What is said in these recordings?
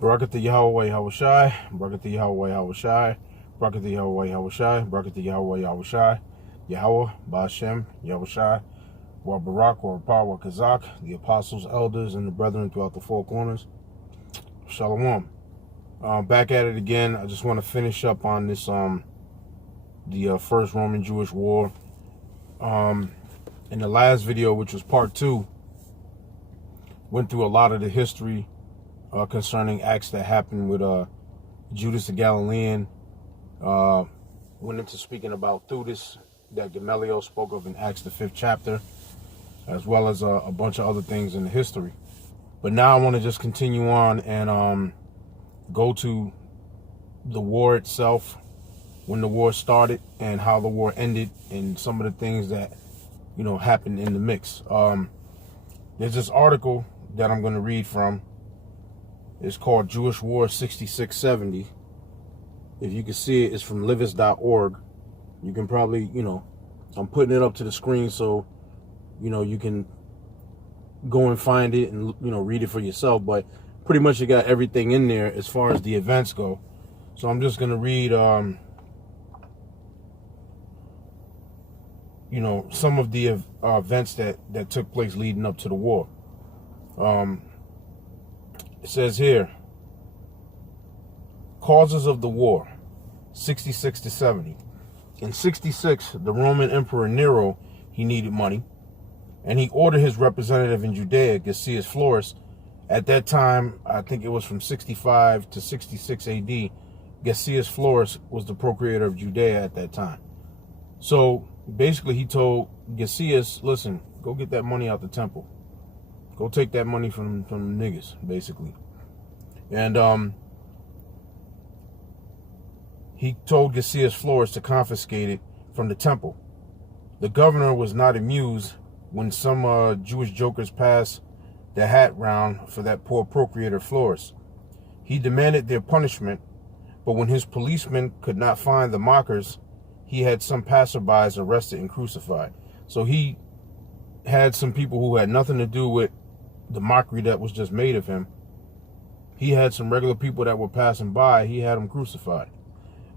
Barakatha Yahweh Yahushai, Barakatha Yahweh Yahushai, Barakatha Yahweh Yahushai, Barakatha Yahweh Yahushai, Yahweh, Ba'ashem, Yahushai, Wa Barak, Wa Rapah, Wa Kazak, the apostles, elders, and the brethren throughout the four corners. Shalom. Back at it again. I just want to finish up on this, the First Roman-Jewish War. In the last video, which was part 2, went through a lot of the history concerning acts that happened with Judas the Galilean. Went into speaking about Theudas that Gamaliel spoke of in Acts the 5th chapter, as well as a bunch of other things in the history. But now I want to just continue on and go to the war itself, when the war started and how the war ended, and some of the things that, you know, happened in the mix. There's this article that I'm going to read from. It's called Jewish War 6670. If you can see it, it's from livus.org. You can probably, you know, I'm putting it up to the screen so, you know, you can go and find it and, you know, read it for yourself. But pretty much you got everything in there as far as the events go. So I'm just going to read, you know, some of the events that took place leading up to the war. It says here, causes of the war, 66 to 70. In 66, the Roman Emperor Nero, he needed money, and he ordered his representative in Judea, Gaius Florus. At that time, I think it was from 65 to 66 AD, Gaius Florus was the procurator of Judea at that time. So basically he told Gaius, listen, go get that money out the temple. Go take that money from the niggas, basically. And he told Gaius Florus to confiscate it from the temple. The governor was not amused when some Jewish jokers passed the hat round for that poor procurator Florus. He demanded their punishment, but when his policemen could not find the mockers, he had some passerbys arrested and crucified. So he had some people who had nothing to do with the mockery that was just made of him. He had some regular people that were passing by. He had them crucified.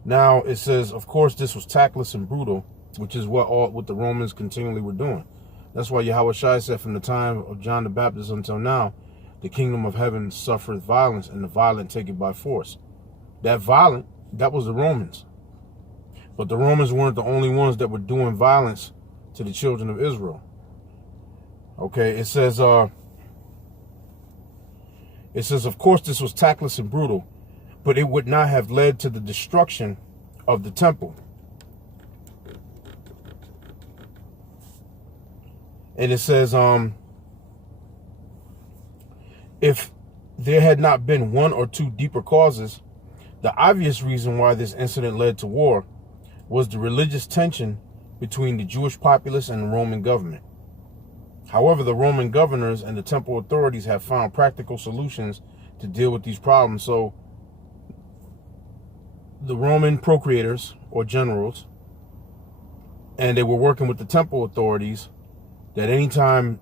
Now it says, of course, this was tactless and brutal, which is what the Romans continually were doing. That's why Yahushua said, from the time of John the Baptist until now, the kingdom of heaven suffereth violence, and the violent take it by force. That was the Romans. But the Romans weren't the only ones that were doing violence to the children of Israel. Okay, it says, of course, this was tactless and brutal, but it would not have led to the destruction of the temple. And it says, if there had not been one or two deeper causes, the obvious reason why this incident led to war was the religious tension between the Jewish populace and the Roman government. However, the Roman governors and the temple authorities have found practical solutions to deal with these problems. So the Roman procurators or generals, and they were working with the temple authorities, that anytime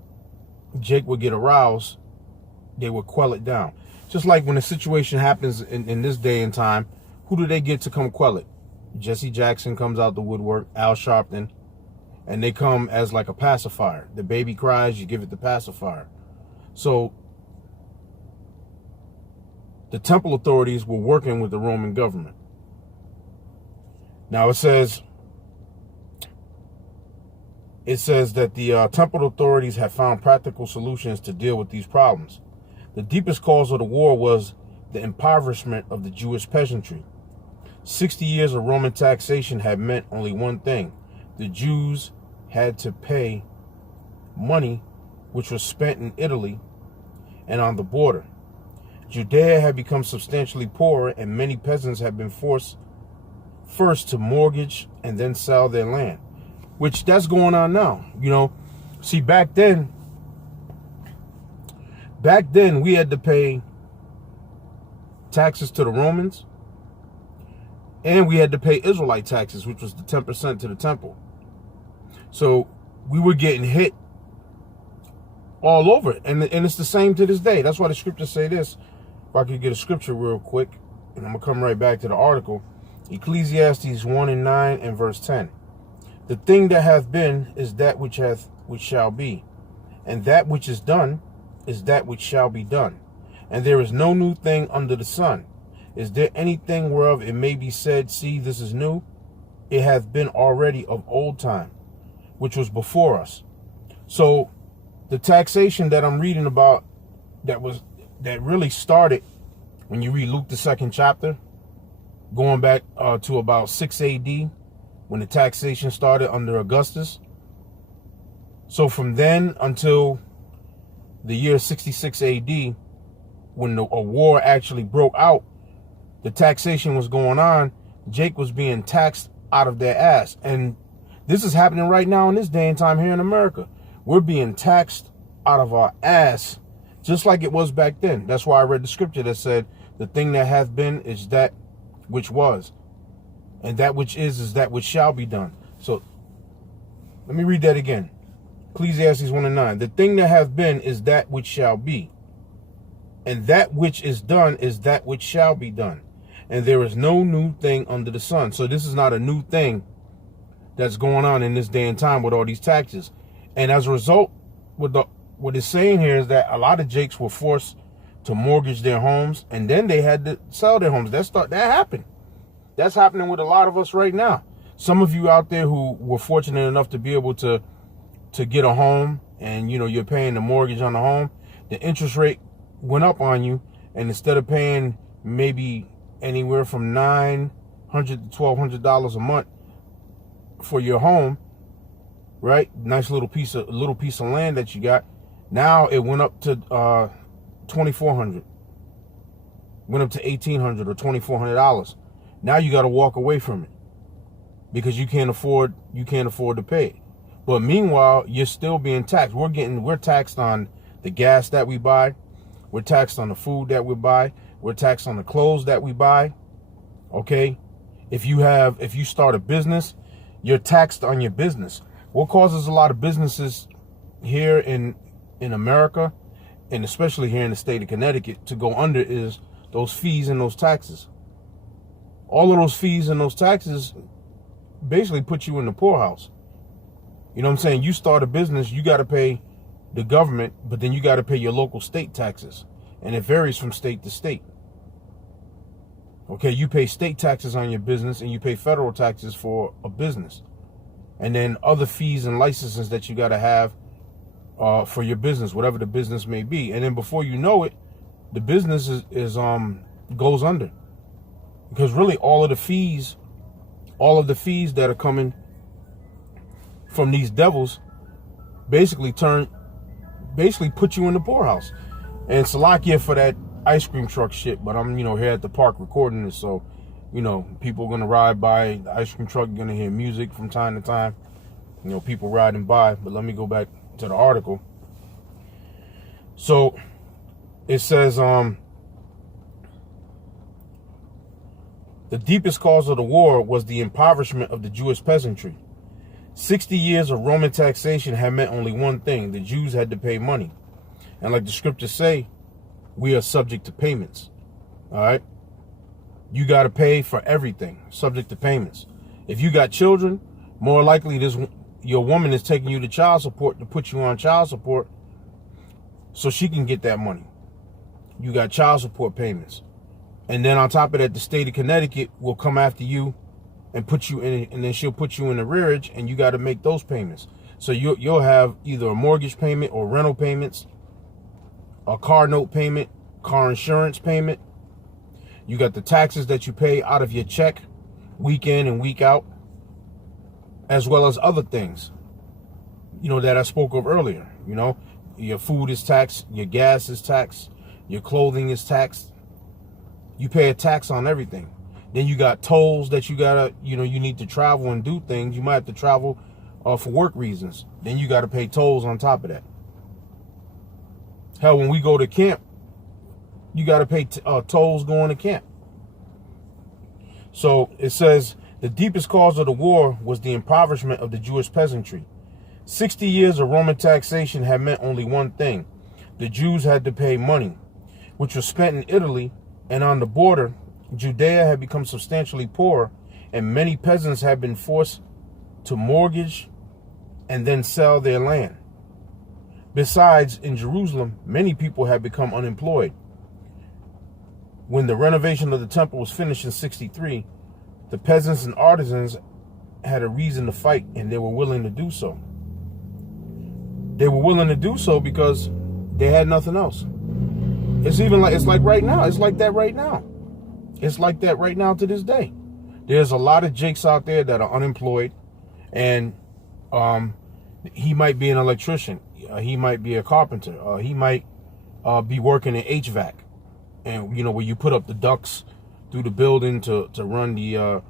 Jake would get aroused, they would quell it down. Just like when a situation happens in this day and time, who do they get to come quell it? Jesse Jackson comes out the woodwork, Al Sharpton, and they come as like a pacifier. The baby cries, you give it the pacifier. So the temple authorities were working with the Roman government. Now it says that the temple authorities have found practical solutions to deal with these problems. The deepest cause of the war was the impoverishment of the Jewish peasantry. 60 years of Roman taxation had meant only one thing. The Jews had to pay money which was spent in Italy and on the border. Judea had become substantially poorer, and many peasants had been forced first to mortgage and then sell their land, which that's going on now. You know, see, back then we had to pay taxes to the Romans, and we had to pay Israelite taxes, which was the 10% to the temple. So we were getting hit all over it. And it's the same to this day. That's why the scriptures say this. if I could get a scripture real quick, and I'm going to come right back to the article. Ecclesiastes 1:9 and verse 10. The thing that hath been is that which shall be, and that which is done is that which shall be done. And there is no new thing under the sun. Is there anything whereof it may be said, see, this is new? It hath been already of old time, which was before us. So the taxation that I'm reading about that really started when you read Luke the 2nd chapter, going back to about 6 AD, when the taxation started under Augustus. So from then until the year 66 AD, when a war actually broke out, the taxation was going on. Jake was being taxed out of their ass. And this is happening right now in this day and time here in America. We're being taxed out of our ass, just like it was back then. That's why I read the scripture that said, the thing that hath been is that which was, and that which is that which shall be done. So let me read that again. Ecclesiastes 1:9. The thing that hath been is that which shall be, and that which is done is that which shall be done. And there is no new thing under the sun. So this is not a new thing that's going on in this day and time with all these taxes. And as a result, what it's saying here is that a lot of Jakes were forced to mortgage their homes, and then they had to sell their homes. That happened. That's happening with a lot of us right now. Some of you out there who were fortunate enough to be able to get a home, and you're paying the mortgage on the home, the interest rate went up on you, and instead of paying maybe anywhere from $900 to $1,200 a month for your home, right? Nice little piece of land that you got. Now it went up to $2,400. Went up to $1,800 or $2,400. Now you got to walk away from it because you can't afford to pay it. But meanwhile, you're still being taxed. We're taxed on the gas that we buy. We're taxed on the food that we buy. We're taxed on the clothes that we buy. Okay? If you start a business, you're taxed on your business. What causes a lot of businesses here in America, and especially here in the state of Connecticut, to go under is those fees and those taxes. All of those fees and those taxes basically put you in the poorhouse. You know what I'm saying? You start a business, you got to pay the government, but then you got to pay your local state taxes. And it varies from state to state. Okay, you pay state taxes on your business and you pay federal taxes for a business. And then other fees and licenses that you got to have for your business, whatever the business may be. And then before you know it, the business goes under. Because really all of the fees that are coming from these devils basically put you in the poorhouse. And Salakia for that ice cream truck shit, but I'm here at the park recording this, so people are gonna ride by the ice cream truck. You're gonna hear music from time to time, people riding by. But let me go back to the article. So it says the deepest cause of the war was the impoverishment of the Jewish peasantry. 60 years of Roman taxation had meant only one thing: the Jews had to pay money. And like the scriptures say, we are subject to payments. All right? You got to pay for everything, subject to payments. If you got children, more likely your woman is taking you to child support to put you on child support so she can get that money. You got child support payments. And then on top of that, the state of Connecticut will come after you and put you in, and then she'll put you in the rearage, and you got to make those payments. So you'll have either a mortgage payment or rental payments, a car note payment, car insurance payment. You got the taxes that you pay out of your check week in and week out, as well as other things, that I spoke of earlier. Your food is taxed, your gas is taxed, your clothing is taxed. You pay a tax on everything. Then you got tolls that you gotta, you need to travel and do things. You might have to travel for work reasons. Then you got to pay tolls on top of that. Hell, when we go to camp, you got to pay tolls going to camp. So it says the deepest cause of the war was the impoverishment of the Jewish peasantry. 60 years of Roman taxation had meant only one thing: the Jews had to pay money, which was spent in Italy and on the border, Judea had become substantially poor, and many peasants had been forced to mortgage and then sell their land. Besides, in Jerusalem, many people had become unemployed. When the renovation of the temple was finished in 63, the peasants and artisans had a reason to fight, and they were willing to do so. They were willing to do so because they had nothing else. It's like right now. It's like that right now. It's like that right now to this day. There's a lot of jakes out there that are unemployed, and he might be an electrician. He might be a carpenter. He might be working in HVAC, and where you put up the ducts through the building to run the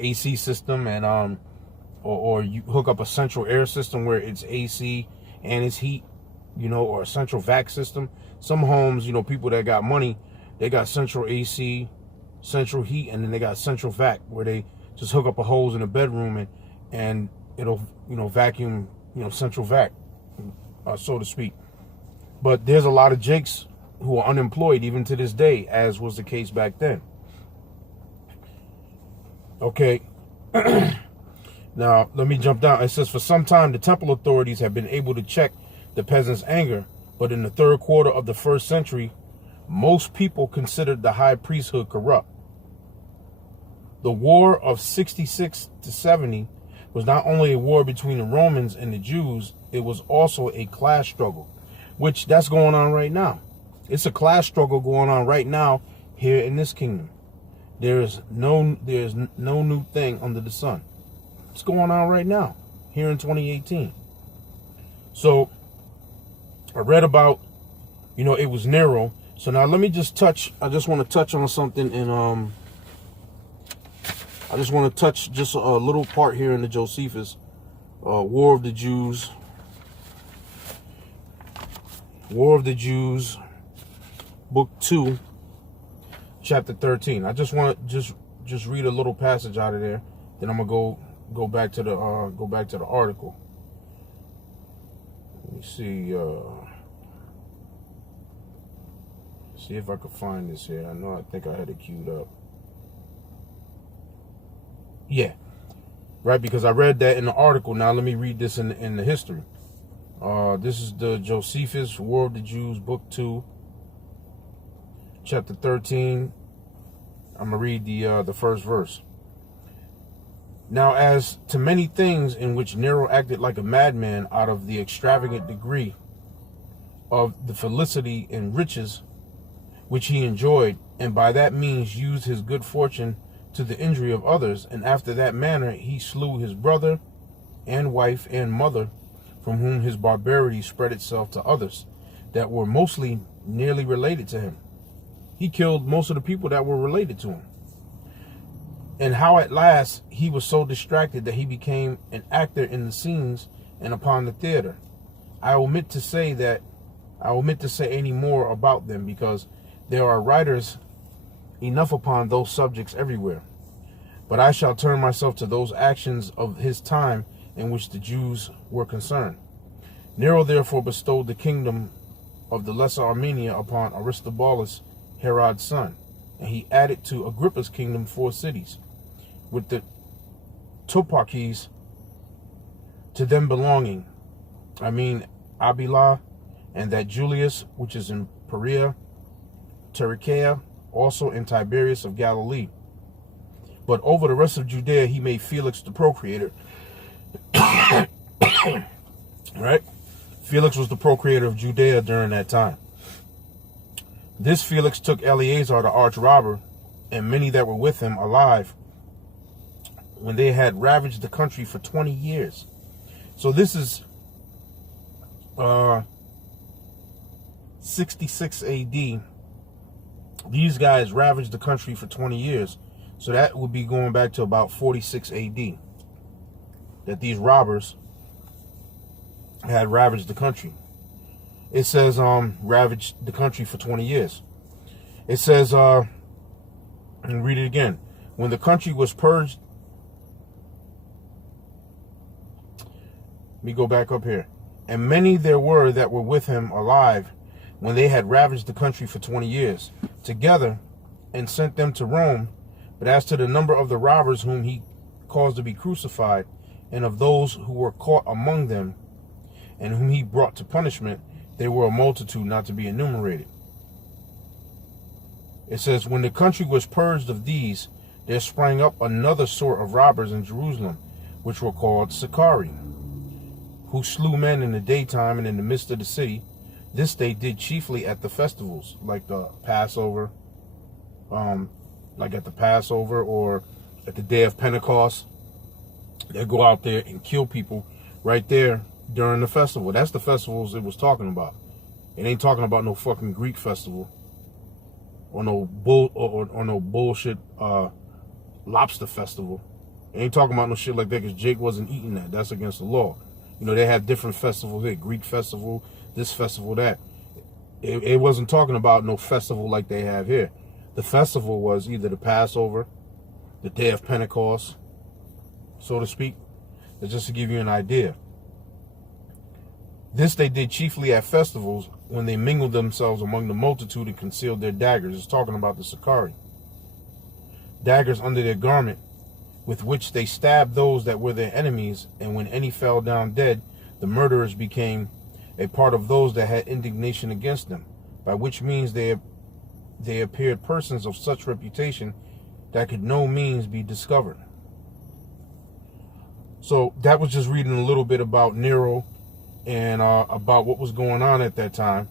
AC system, and or you hook up a central air system where it's AC and it's heat, or a central vac system. Some homes, people that got money, they got central AC, central heat, and then they got central vac where they just hook up a hose in the bedroom and it'll vacuum, central vac, so to speak. But there's a lot of jakes who are unemployed even to this day, as was the case back then. Okay. Now, let me jump down. It says, for some time, the temple authorities have been able to check the peasants' anger, but in the third quarter of the first century, most people considered the high priesthood corrupt. The war of 66 to 70 was not only a war between the Romans and the Jews, it was also a class struggle, which that's going on right now. It's a class struggle going on right now here in this kingdom. There's no new thing under the sun. It's going on right now here in 2018. So I read about, it was Nero. So now let me just I just want to touch on something in, I just want to touch just a little part here in the Josephus, War of the Jews. War of the Jews, book 2, chapter 13. I just want to just read a little passage out of there. Then I'm gonna go back to the article. Let me see. See if I can find this here. I think I had it queued up. Yeah, right, because I read that in the article. Now let me read this in the history. This is the Josephus, War of the Jews, book 2, chapter 13. I'm gonna read the first verse. Now, as to many things in which Nero acted like a madman out of the extravagant degree of the felicity and riches which he enjoyed, and by that means used his good fortune to the injury of others, and after that manner he slew his brother and wife and mother, from whom his barbarity spread itself to others that were mostly nearly related to him. He killed most of the people that were related to him. And how at last he was so distracted that he became an actor in the scenes and upon the theater. I omit to say any more about them, because there are writers enough upon those subjects everywhere. But I shall turn myself to those actions of his time in which the Jews were concerned. Nero therefore bestowed the kingdom of the Lesser Armenia upon Aristobulus, Herod's son, and he added to Agrippa's kingdom 4 cities, with the toparchies to them belonging, Abila, and that Julius, which is in Perea, Tarichaea, also in Tiberias of Galilee. But over the rest of Judea he made Felix the procurator. Right? Felix was the procurator of Judea during that time. This Felix took Eleazar the arch robber and many that were with him alive, when they had ravaged the country for 20 years. So this is 66 AD. These guys ravaged the country for 20 years. So that would be going back to about 46 AD. That these robbers had ravaged the country. It says ravaged the country for 20 years. It says, and read it again. When the country was purged, let me go back up here. And many there were that were with him alive, when they had ravaged the country for 20 years, together, and sent them to Rome. But as to the number of the robbers whom he caused to be crucified, and of those who were caught among them, and whom he brought to punishment, they were a multitude not to be enumerated. It says, when the country was purged of these, there sprang up another sort of robbers in Jerusalem, which were called Sicarii, who slew men in the daytime and in the midst of the city. This they did chiefly at the festivals, like the Passover, or at the day of Pentecost. They go out there and kill people right there during the festival. That's the festivals it was talking about. It ain't talking about no fucking Greek festival or no bullshit lobster festival. It ain't talking about no shit like that, because Jake wasn't eating that. That's against the law. You know, they have different festivals here. Greek festival, this festival, that. It wasn't talking about no festival like they have here. The festival was either the Passover, the day of Pentecost, so to speak. That's just to give you an idea. This they did chiefly at festivals, when they mingled themselves among the multitude and concealed their daggers. It's talking about the Sicarii. Daggers under their garment, with which they stabbed those that were their enemies, and when any fell down dead, the murderers became a part of those that had indignation against them, by which means they appeared persons of such reputation that could no means be discovered. So that was just reading a little bit about Nero and about what was going on at that time.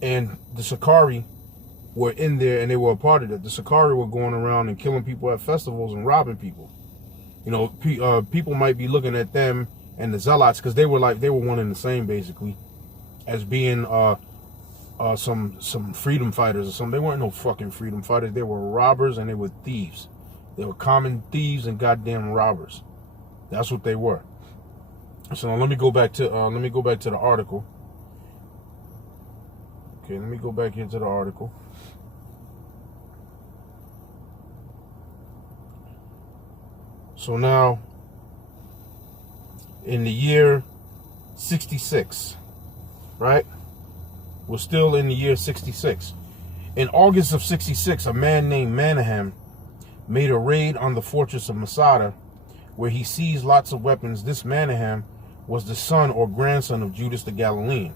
And the Sicarii were in there, and they were a part of it. The Sicarii were going around and killing people at festivals and robbing people. You know, people might be looking at them and the Zealots, because they were one and the same, basically, as being some freedom fighters or something. They weren't no fucking freedom fighters. They were robbers, and they were thieves. They were common thieves and goddamn robbers. That's what they were. So now let me go back to the article. Okay, let me go back here to the article. So now, in the year 66, right? We're still in the year 66. In August of 66, a man named Menahem made a raid on the fortress of Masada, where he seized lots of weapons. This Menahem was the son or grandson of Judas the Galilean.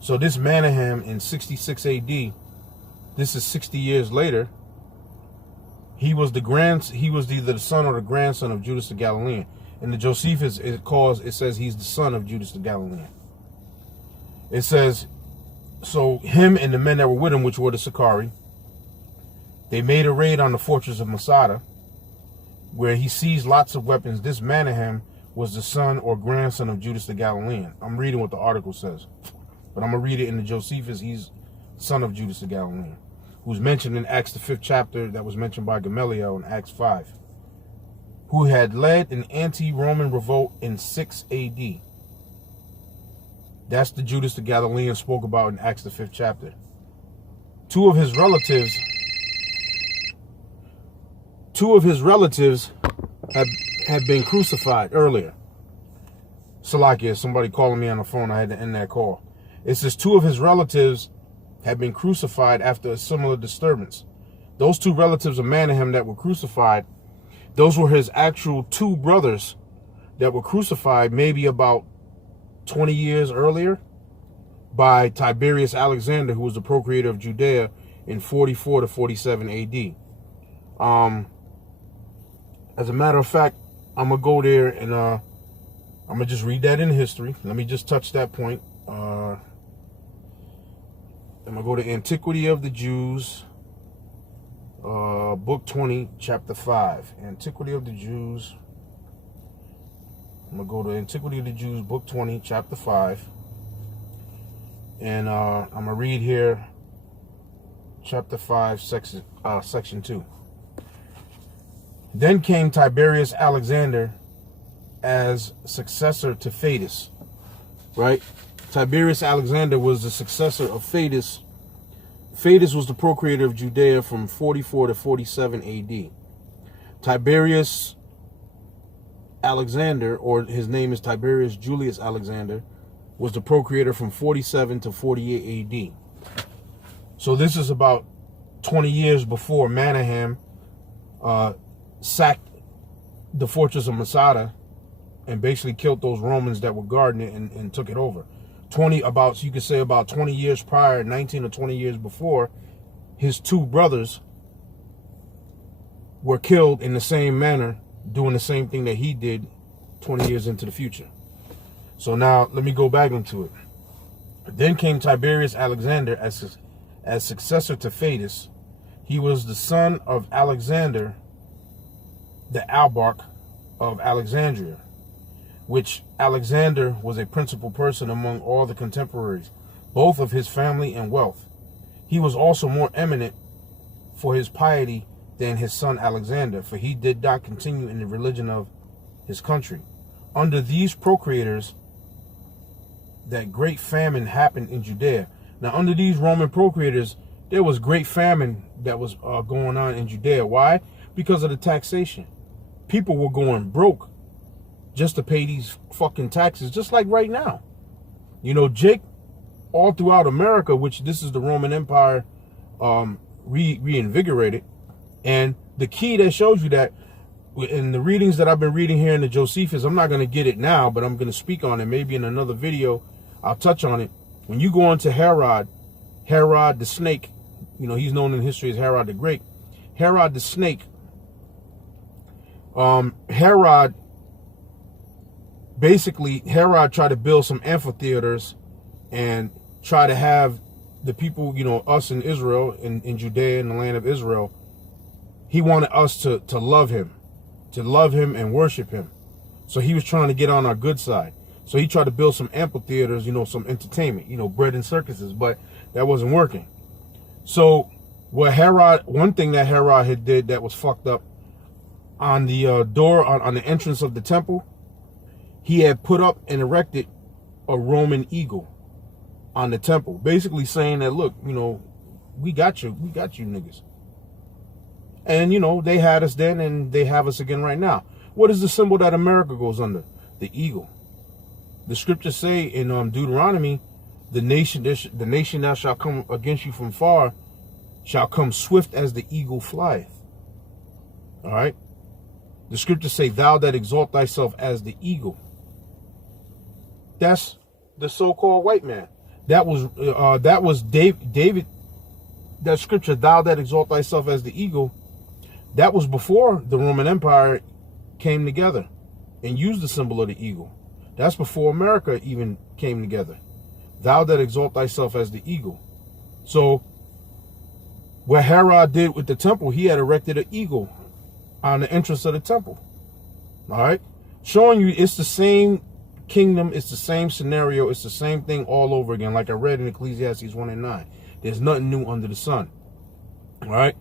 So this Menahem in 66 AD, this is 60 years later, he was either the son or the grandson of Judas the Galilean. In the Josephus, it says he's the son of Judas the Galilean. It says, so him and the men that were with him, which were the Sicarii, they made a raid on the fortress of Masada, where he seized lots of weapons. This Menahem was the son or grandson of Judas the Galilean. I'm reading what the article says, but I'm going to read it in the Josephus. He's son of Judas the Galilean, who's mentioned in Acts the 5th chapter, that was mentioned by Gamaliel in Acts 5, who had led an anti-Roman revolt in 6 AD. That's the Judas the Galilean spoke about in Acts the 5th chapter. Two of his relatives had been crucified earlier. Salakia, somebody calling me on the phone. I had to end that call. It says two of his relatives had been crucified after a similar disturbance. Those two relatives of Menahem that were crucified, those were his actual two brothers that were crucified maybe about 20 years earlier by Tiberius Alexander, who was the procreator of Judea in 44 to 47 AD. As a matter of fact, I'm going to go there and I'm going to just read that in history. Let me just touch that point. I'm going to go to Antiquity of the Jews, Book 20, Chapter 5. Antiquity of the Jews. I'm going to go to Antiquity of the Jews, Book 20, Chapter 5. And I'm going to read here, Chapter 5, Section 2. Then came Tiberius Alexander as successor to Fadus, right? Tiberius Alexander was the successor of Fadus. Fadus was the procreator of Judea from 44 to 47 AD. Tiberius Alexander, or his name is Tiberius Julius Alexander, was the procreator from 47 to 48 AD. So this is about 20 years before Menahem sacked the fortress of Masada and basically killed those Romans that were guarding it and took it over. You could say about 20 years prior, 19 or 20 years before, his two brothers were killed in the same manner, doing the same thing that he did 20 years into the future. So now let me go back into it. Then came Tiberius Alexander as successor to Phaedus. He was the son of Alexander, the Albarch of Alexandria, which Alexander was a principal person among all the contemporaries, both of his family and wealth. He was also more eminent for his piety than his son Alexander, for he did not continue in the religion of his country. Under these procurators, that great famine happened in Judea. Now, under these Roman procurators, there was great famine that was going on in Judea. Why? Because of the taxation. People were going broke just to pay these fucking taxes, just like right now. You know, Jake, all throughout America, which this is the Roman Empire reinvigorated. And the key that shows you that, in the readings that I've been reading here in the Josephus, I'm not going to get it now, but I'm going to speak on it. Maybe in another video, I'll touch on it. When you go into Herod the snake, you know, he's known in history as Herod the Great. Herod the snake, Herod tried to build some amphitheaters and try to have the people, you know, us in Israel, in Judea, in the land of Israel, he wanted us to love him and worship him. So he was trying to get on our good side. So he tried to build some amphitheaters, you know, some entertainment, you know, bread and circuses, but that wasn't working. So one thing that Herod had did that was fucked up, on the door, on the entrance of the temple, he had put up and erected a Roman eagle on the temple, basically saying that, look, you know, we got you niggas. And, you know, they had us then and they have us again right now. What is the symbol that America goes under? The eagle. The scriptures say in Deuteronomy, the nation that shall come against you from far shall come swift as the eagle flieth. All right. The scriptures say, thou that exalt thyself as the eagle. That's the so-called white man. That was David. That scripture, thou that exalt thyself as the eagle, that was before the Roman Empire came together and used the symbol of the eagle. That's before America even came together. Thou that exalt thyself as the eagle. So what Herod did with the temple, he had erected an eagle on the entrance of the temple. All right. Showing you it's the same kingdom. It's the same scenario. It's the same thing all over again. Like I read in Ecclesiastes 1:9. There's nothing new under the sun. All right.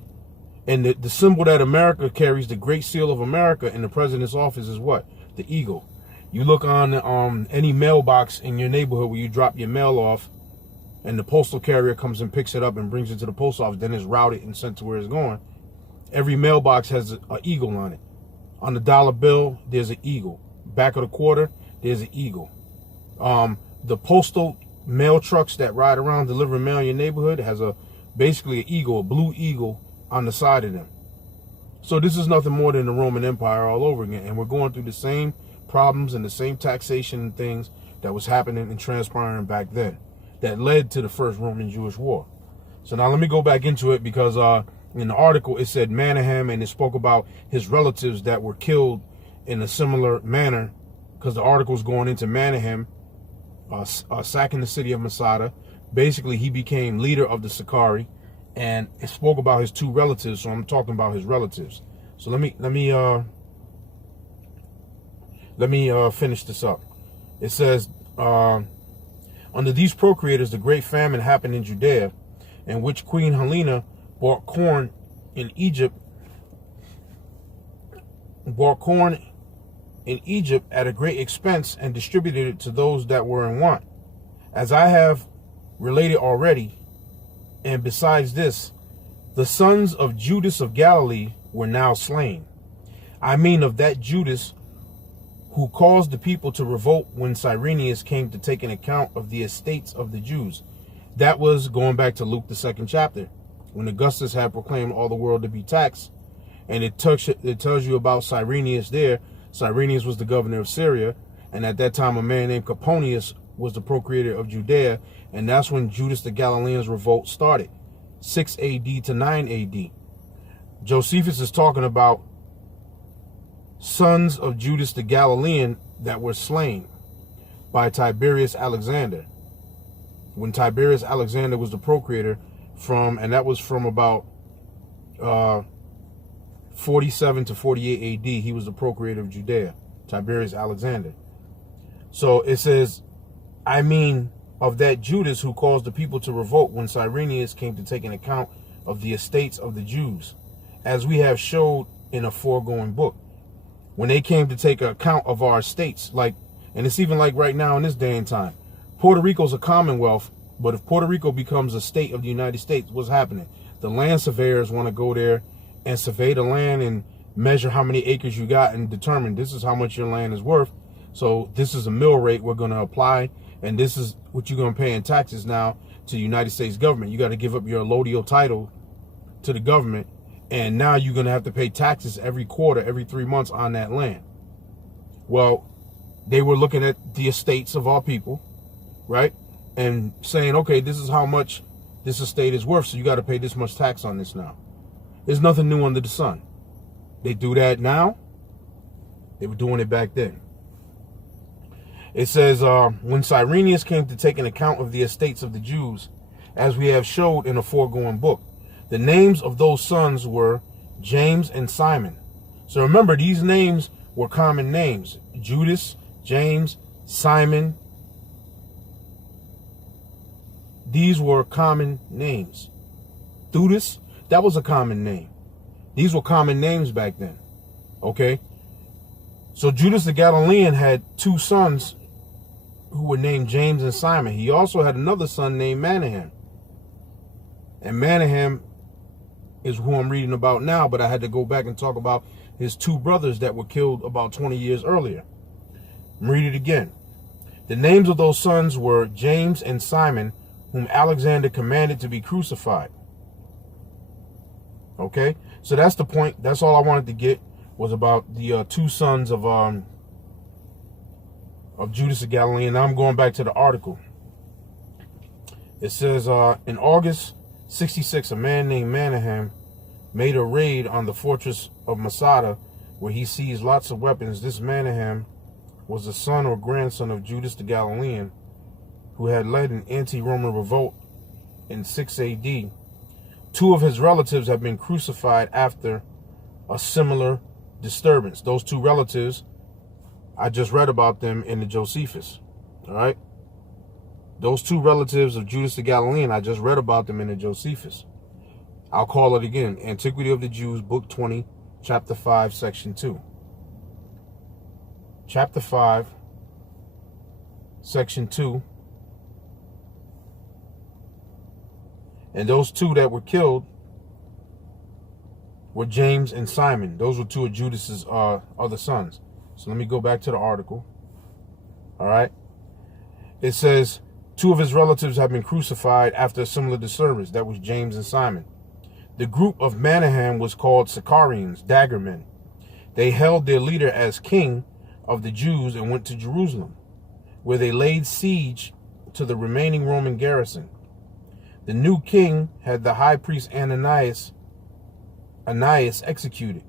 And the symbol that America carries, the Great Seal of America in the president's office, is what? The eagle. You look on any mailbox in your neighborhood where you drop your mail off and the postal carrier comes and picks it up and brings it to the post office, then it's routed and sent to where it's going. Every mailbox has an eagle on it. On the dollar bill, there's an eagle. Back of the quarter, there's an eagle. The postal mail trucks that ride around delivering mail in your neighborhood has basically an eagle, a blue eagle on the side of them. So this is nothing more than the Roman Empire all over again. And we're going through the same problems and the same taxation and things that was happening and transpiring back then that led to the first Roman-Jewish war. So now let me go back into it, because in the article it said Menahem, and it spoke about his relatives that were killed in a similar manner, because the article is going into Menahem sacking the city of Masada. Basically, he became leader of the Sicarii, and it spoke about his two relatives. So I'm talking about his relatives. So let me finish this up. It says, under these procurators, the great famine happened in Judea, in which Queen Helena bought corn in Egypt at a great expense and distributed it to those that were in want. As I have related already, and besides this, the sons of Judas of Galilee were now slain. I mean of that Judas who caused the people to revolt when Cyrenius came to take an account of the estates of the Jews. That was going back to Luke, the 2nd chapter, when Augustus had proclaimed all the world to be taxed. And it tells you about Cyrenius there. Cyrenius was the governor of Syria. And at that time, a man named Coponius was the procurator of Judea. And that's when Judas the Galilean's revolt started, 6 AD to 9 AD. Josephus is talking about sons of Judas the Galilean that were slain by Tiberius Alexander. When Tiberius Alexander was the procurator and that was from about 47 to 48 AD, he was the procurator of Judea, Tiberius Alexander. So it says, I mean, of that Judas who caused the people to revolt when Cyrenius came to take an account of the estates of the Jews, as we have showed in a foregoing book. When they came to take account of our estates, and it's even like right now in this day and time, Puerto Rico's a commonwealth, but if Puerto Rico becomes a state of the United States, what's happening? The land surveyors want to go there and survey the land and measure how many acres you got and determine this is how much your land is worth. So this is a mill rate we're going to apply, and this is what you're going to pay in taxes now to the United States government. You got to give up your allodial title to the government, and now you're going to have to pay taxes every quarter, every 3 months on that land. Well, they were looking at the estates of our people, right? And saying, okay, this is how much this estate is worth, so you got to pay this much tax on this now. There's nothing new under the sun. They do that now. They were doing it back then. It says, when Cyrenius came to take an account of the estates of the Jews, as we have showed in a foregoing book, the names of those sons were James and Simon. So remember, these names were common names. Judas, James, Simon. These were common names. Theudas, that was a common name. These were common names back then. Okay? So Judas the Galilean had 2 sons who were named James and Simon. He also had another son named Manahem. And Manahem is who I'm reading about now, but I had to go back and talk about his 2 brothers that were killed about 20 years earlier. Read it again. The names of those sons were James and Simon, whom Alexander commanded to be crucified. Okay, so that's the point. That's all I wanted to get, was about the 2 sons of Judas the Galilean. Now I'm going back to the article. It says, in August 66, a man named Manahem made a raid on the fortress of Masada, where he seized lots of weapons. This Manahem was the son or grandson of Judas the Galilean, who had led an anti-Roman revolt in 6 AD. 2 of his relatives have been crucified after a similar disturbance. Those 2 relatives, I just read about them in the Josephus. All right? Those 2 relatives of Judas the Galilean, I just read about them in the Josephus. I'll call it again. Antiquity of the Jews, Book 20, Chapter 5, Section 2. Chapter 5, Section 2. And those 2 that were killed were James and Simon. Those were 2 of Judas's other sons. So let me go back to the article. All right. It says 2 of his relatives have been crucified after a similar disturbance. That was James and Simon. The group of Manahem was called Sicarians, daggermen. They held their leader as king of the Jews and went to Jerusalem, where they laid siege to the remaining Roman garrison. The new king had the high priest Ananias executed.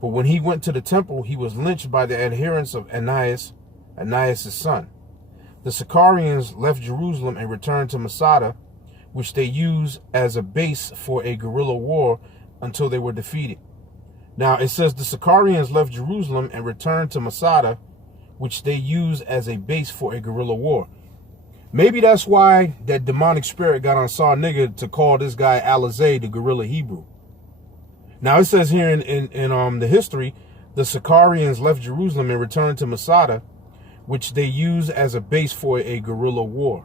But when he went to the temple, he was lynched by the adherents of Ananias' son. The Sicarians left Jerusalem and returned to Masada, which they used as a base for a guerrilla war until they were defeated. Now it says the Sicarians left Jerusalem and returned to Masada, which they used as a base for a guerrilla war. Maybe that's why that demonic spirit got on Saw Nigga to call this guy Alizé the guerrilla Hebrew. Now it says here in the history, the Sicarians left Jerusalem and returned to Masada, which they used as a base for a guerrilla war.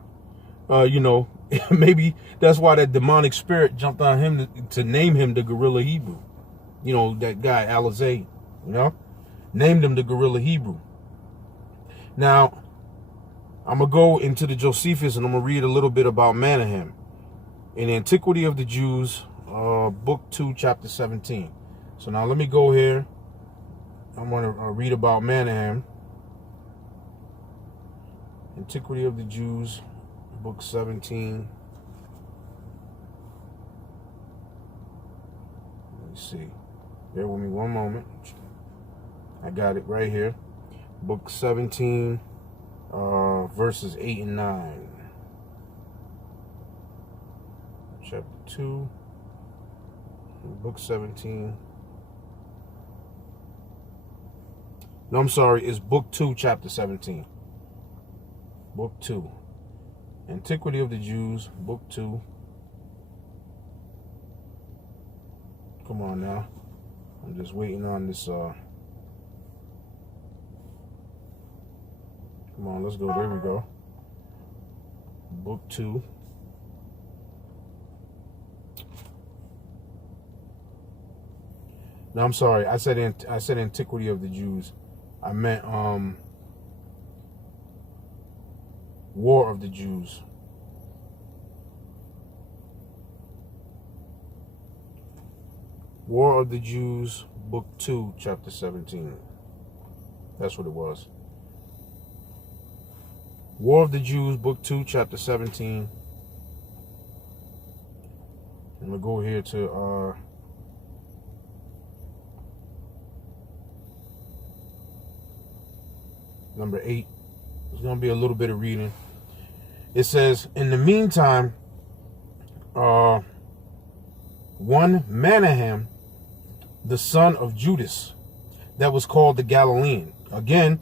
Maybe that's why that demonic spirit jumped on him to name him the guerrilla Hebrew. You know, that guy Alizé, named him the guerrilla Hebrew. Now, I'm going to go into the Josephus and I'm going to read a little bit about Menahem. In Antiquity of the Jews, book 2, chapter 17. So now let me go here. I'm going to read about Menahem. Antiquity of the Jews, book 17. Let me see. Bear with me one moment. I got it right here. Book 17, verses 8 and 9. Chapter 2, book 17. No, I'm sorry. It's book 2, chapter 17. Book 2. Antiquity of the Jews, book 2. Come on now. I'm just waiting on this. Come on, let's go. There we go. Book 2. No, I'm sorry. I said Antiquity of the Jews. I meant War of the Jews. War of the Jews, book 2, chapter 17. That's what it was. War of the Jews, book 2, chapter 17. I'm going to go here to number 8. There's going to be a little bit of reading. It says, in the meantime, one Menahem, the son of Judas, that was called the Galilean. Again,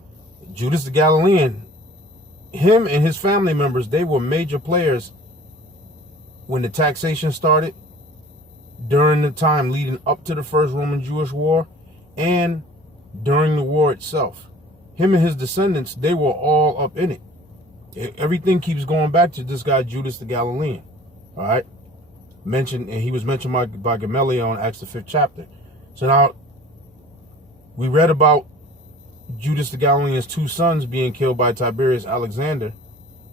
Judas the Galilean, him and his family members, they were major players when the taxation started, during the time leading up to the First Roman-Jewish War, and during the war itself. Him and his descendants, they were all up in it. Everything keeps going back to this guy, Judas the Galilean. All right? Mentioned, and he was mentioned by Gamaliel in Acts the 5th chapter. So now, we read about Judas the Galilean's 2 sons being killed by Tiberius Alexander,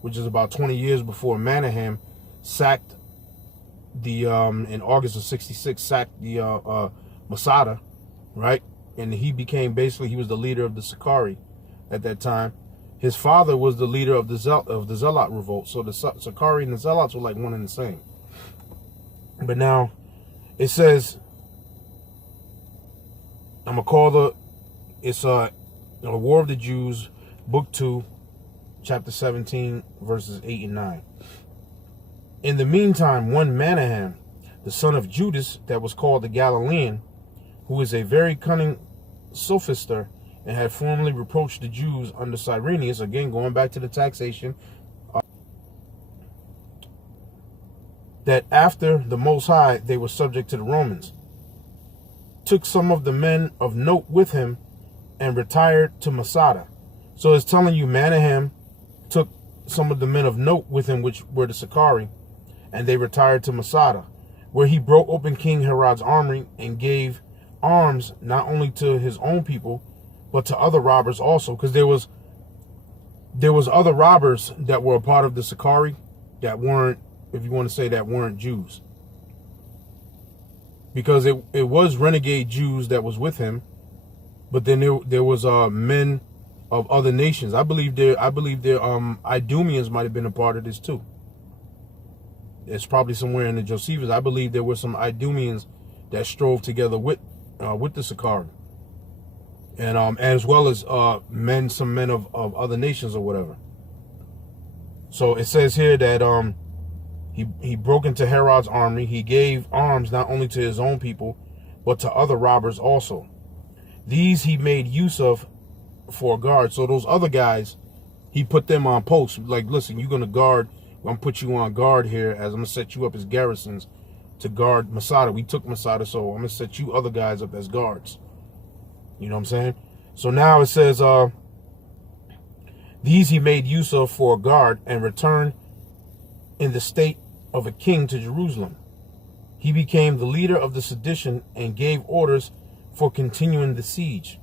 which is about 20 years before Menahem sacked the, in August of 66, sacked the Masada, right? And he became, basically, he was the leader of the Sicarii at that time. His father was the leader of the Zealot revolt. So the Sicarii and the Zealots were like one and the same. But now, it says, I'm going to call it's a War of the Jews, book 2, chapter 17, verses 8 and 9. In the meantime, one Menahem, the son of Judas, that was called the Galilean, who is a very cunning sophister, and had formerly reproached the Jews under Cyrenius, again going back to the taxation, that after the Most High they were subject to the Romans, took some of the men of note with him and retired to Masada. So it's telling you Menahem took some of the men of note with him, which were the Sicarii, and they retired to Masada, where he broke open King Herod's armory and gave arms not only to his own people, but to other robbers also, because there was other robbers that were a part of the Sicarii that weren't, if you want to say, that weren't Jews. Because it was renegade Jews that was with him, but then there was men of other nations. I believe their Idumeans might have been a part of this too. It's probably somewhere in the Josephus. I believe there were some Idumeans that strove together with the Sicarii, and as well as some men of other nations or whatever. So it says here that he broke into Herod's army. He gave arms not only to his own people, but to other robbers also. These he made use of for a guard. So those other guys, he put them on post. Like, listen, you're going to guard. I'm going to put you on guard here, as I'm going to set you up as garrisons to guard Masada. We took Masada, so I'm going to set you other guys up as guards. You know what I'm saying? So now it says, these he made use of for a guard, and returned in the state of a king to Jerusalem. He became the leader of the sedition and gave orders for continuing the siege.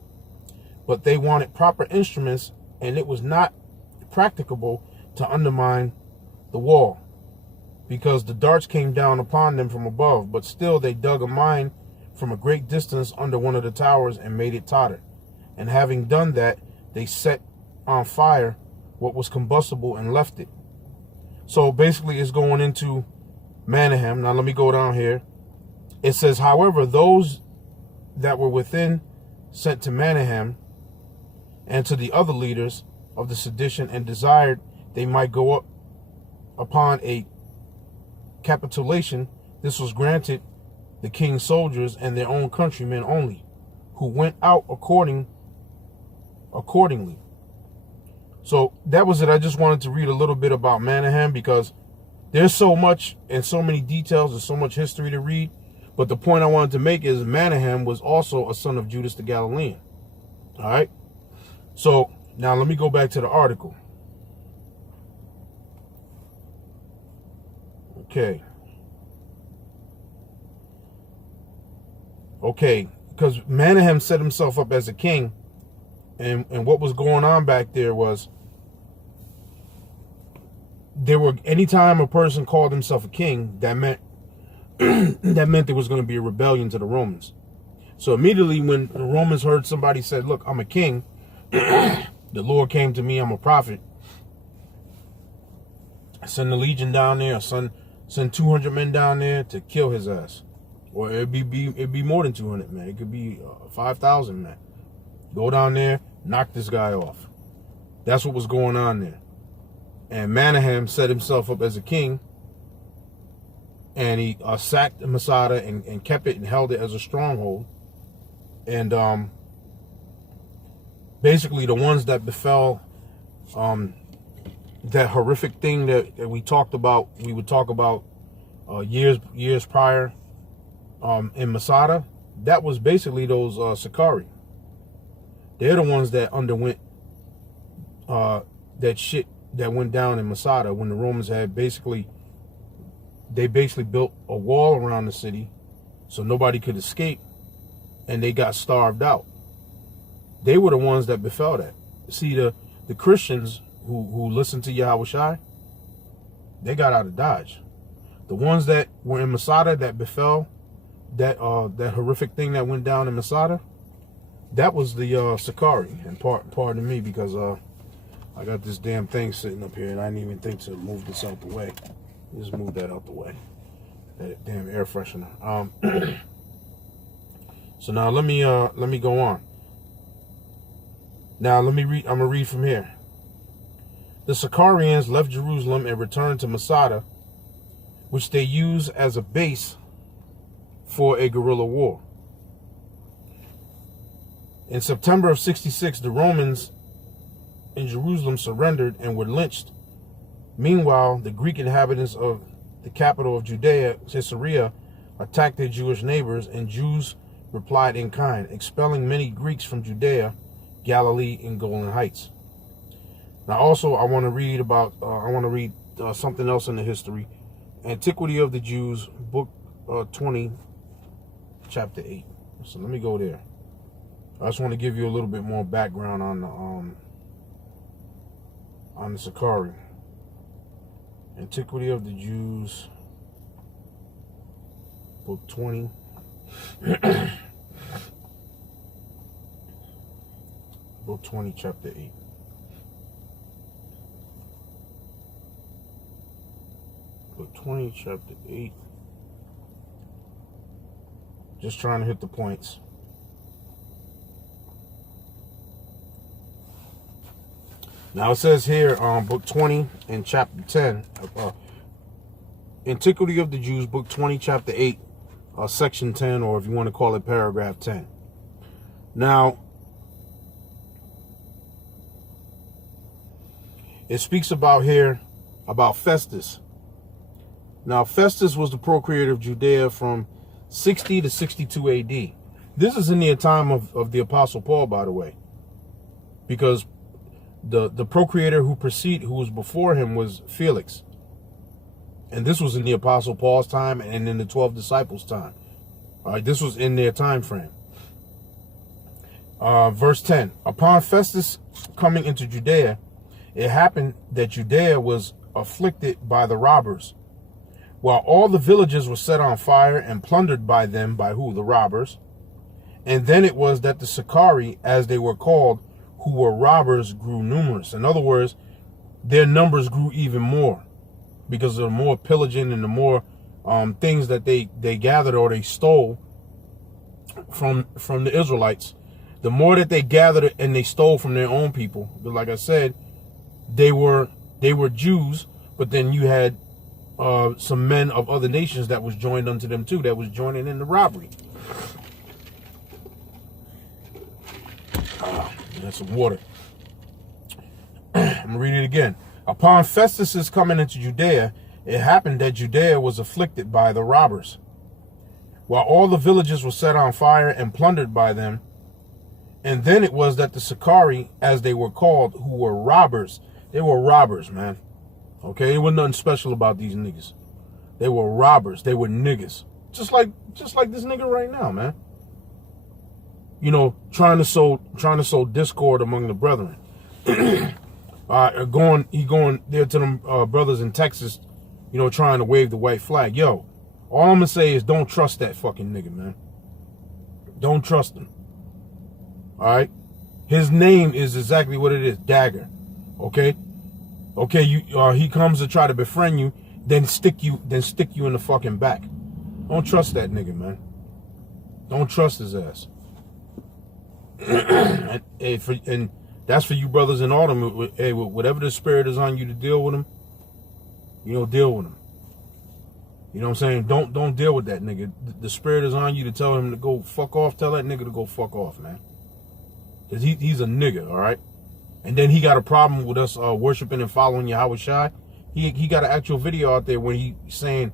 But they wanted proper instruments, and it was not practicable to undermine the wall, because the darts came down upon them from above, but still they dug a mine from a great distance under one of the towers and made it totter. And having done that, they set on fire what was combustible and left it. So basically it's going into Manahem. Now let me go down here. It says, however, those that were within sent to Manahem and to the other leaders of the sedition and desired they might go up upon a capitulation. This was granted the king's soldiers and their own countrymen only, who went out accordingly. So that was it. I just wanted to read a little bit about Manahem because there's so much and so many details and so much history to read. But the point I wanted to make is Manahem was also a son of Judas the Galilean. All right. So now let me go back to the article. Okay. Okay. Because Manahem set himself up as a king. And what was going on back there was anytime a person called himself a king, that meant there was going to be a rebellion to the Romans. So immediately when the Romans heard somebody said, look, I'm a king, the Lord came to me, I'm a prophet, send a legion down there, send 200 men down there to kill his ass. Or it'd be more than 200 men. It could be 5,000 men. Go down there, knock this guy off. That's what was going on there. And Manahem set himself up as a king, and he sacked Masada and kept it and held it as a stronghold. And basically the ones that befell that horrific thing that we talked about, we would talk about years prior in Masada, that was basically those Sicarii. They're the ones that underwent that shit that went down in Masada when the Romans had basically built a wall around the city so nobody could escape, and they got starved out. They were the ones that befell that. See, the Christians who listened to Yahushua, they got out of Dodge. The ones that were in Masada that befell that horrific thing that went down in Masada, that was the Sicarii. And pardon me, because I got this damn thing sitting up here and I didn't even think to move this out the way. Just move that out the way. That damn air freshener. So now let me go on. Now let me read. I'm gonna read from here. The Sicarians left Jerusalem and returned to Masada, which they used as a base for a guerrilla war. In September of 66, the Romans in Jerusalem surrendered and were lynched. Meanwhile, the Greek inhabitants of the capital of Judea, Caesarea, attacked their Jewish neighbors, and Jews replied in kind, expelling many Greeks from Judea, Galilee, and Golan Heights. Now, also, I want to read something else in the history. Antiquity of the Jews, book 20, chapter 8. So let me go there. I just want to give you a little bit more background on the Sicarii. Antiquity of the Jews, book 20. Book 20, chapter 8. Book 20, chapter 8. Just trying to hit the points. Now it says here on book 20 and chapter 10, Antiquity of the Jews, book 20, chapter 8, section 10, or if you want to call it paragraph 10. Now, it speaks about here about Festus. Now, Festus was the procreator of Judea from 60 to 62 AD. This is in the time of the Apostle Paul, by the way, because the procreator who was before him was Felix. And this was in the Apostle Paul's time and in the 12 disciples' time. All right, this was in their time frame. Verse 10, upon Festus coming into Judea, it happened that Judea was afflicted by the robbers, while all the villages were set on fire and plundered by them, by who? The robbers. And then it was that the Sicarii, as they were called, who were robbers, grew numerous. In other words, their numbers grew even more because of the more pillaging and the more things that they gathered or they stole from the Israelites. The more that they gathered and they stole from their own people. But like I said, they were Jews, but then you had some men of other nations that was joined unto them too, that was joining in the robbery. That's some water. I'm gonna read it again. Upon Festus's coming into Judea, it happened that Judea was afflicted by the robbers, while all the villages were set on fire and plundered by them. And then it was that the Sicarii, as they were called, who were robbers, they were robbers, man. Okay, there was nothing special about these niggas. They were robbers. They were niggas. Just like this nigga right now, man. You know, trying to sow discord among the brethren. He going there to them brothers in Texas, you know, trying to wave the white flag. Yo, all I'm gonna say is don't trust that fucking nigga, man. Don't trust him. All right, his name is exactly what it is, Dagger. Okay, he comes to try to befriend you, then stick you in the fucking back. Don't trust that nigga, man. Don't trust his ass. and that's for you brothers in autumn. Hey, whatever the spirit is on you to deal with him, you know, deal with him. You know what I'm saying? Don't deal with that nigga. The spirit is on you to tell him to go fuck off. Tell that nigga to go fuck off, man. Cause he's a nigga, all right? And then he got a problem with us worshiping and following Yahweh Shai. He got an actual video out there when he saying,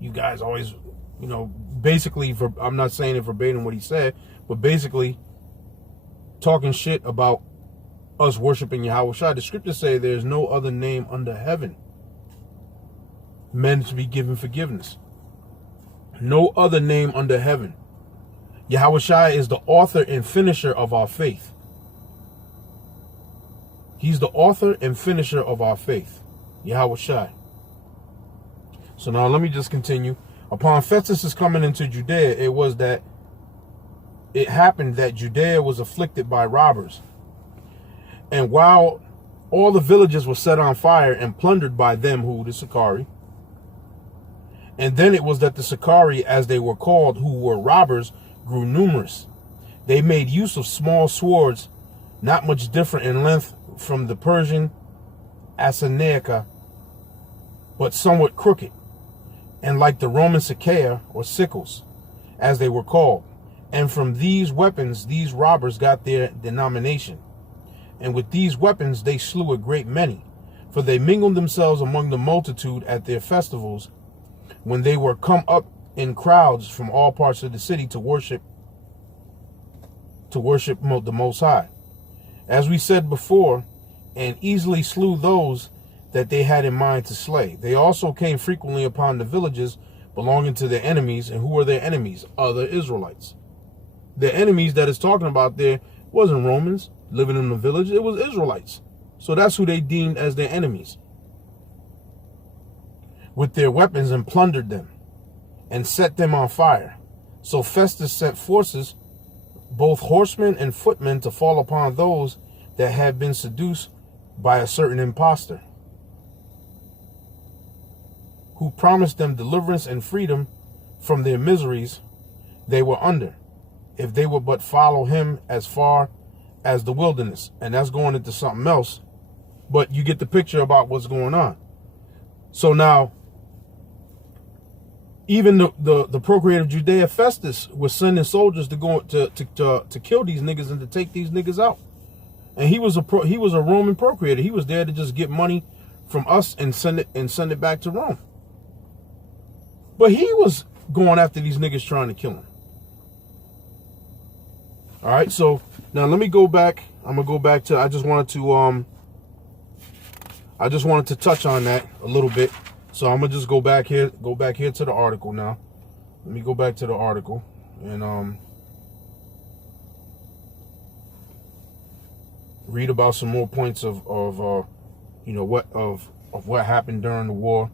you guys always, you know, basically, I'm not saying it verbatim what he said, but basically talking shit about us worshiping Yahweh Shai. The scriptures say there's no other name under heaven men to be given forgiveness. No other name under heaven. Yahweh Shai is the author and finisher of our faith. He's the author and finisher of our faith. Yahweh Shai. So now let me just continue. Upon Festus coming into Judea, it happened that Judea was afflicted by robbers. And while all the villages were set on fire and plundered by them, who the Sicarii. And then it was that the Sicarii, as they were called, who were robbers, grew numerous. They made use of small swords, not much different in length from the Persian Asenaica, but somewhat crooked, and like the Roman Sicaea, or sickles, as they were called. And from these weapons, these robbers got their denomination. And with these weapons they slew a great many, for they mingled themselves among the multitude at their festivals, when they were come up in crowds from all parts of the city to worship the Most High. As we said before, and easily slew those that they had in mind to slay. They also came frequently upon the villages belonging to their enemies. And who were their enemies? Other Israelites. The enemies that it's talking about there wasn't Romans living in the village. It was Israelites. So that's who they deemed as their enemies. With their weapons, and plundered them and set them on fire. So Festus sent forces, both horsemen and footmen, to fall upon those that had been seduced by a certain impostor, who promised them deliverance and freedom from their miseries they were under, if they would but follow him as far as the wilderness. And that's going into something else, but you get the picture about what's going on. So now, even the procurator of Judea, Festus, was sending soldiers to go to kill these niggas and to take these niggas out. And he was a Roman procurator. He was there to just get money from us and send it back to Rome. But he was going after these niggas trying to kill him. All right, so now let me go back. I'm gonna go back to. I just wanted to touch on that a little bit. So I'm gonna just go back here to the article now. Let me go back to the article and read about some more points of what happened during the war.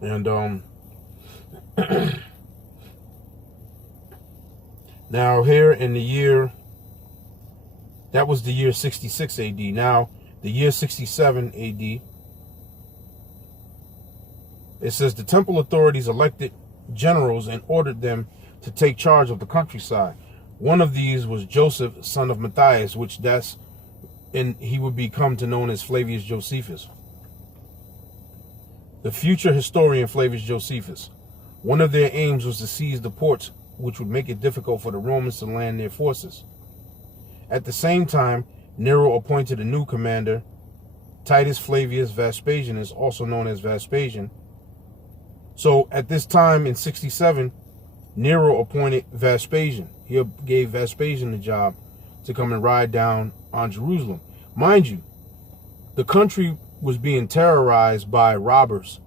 And now here in the year, that was the year 66 AD. Now, the year 67 AD, it says the temple authorities elected generals and ordered them to take charge of the countryside. One of these was Joseph, son of Matthias, and he would become known as Flavius Josephus. The future historian Flavius Josephus. One of their aims was to seize the ports, which would make it difficult for the Romans to land their forces. At the same time, Nero appointed a new commander, Titus Flavius Vespasianus, also known as Vespasian. So at this time in 67, Nero appointed Vespasian. He gave Vespasian the job to come and ride down on Jerusalem. Mind you, the country was being terrorized by robbers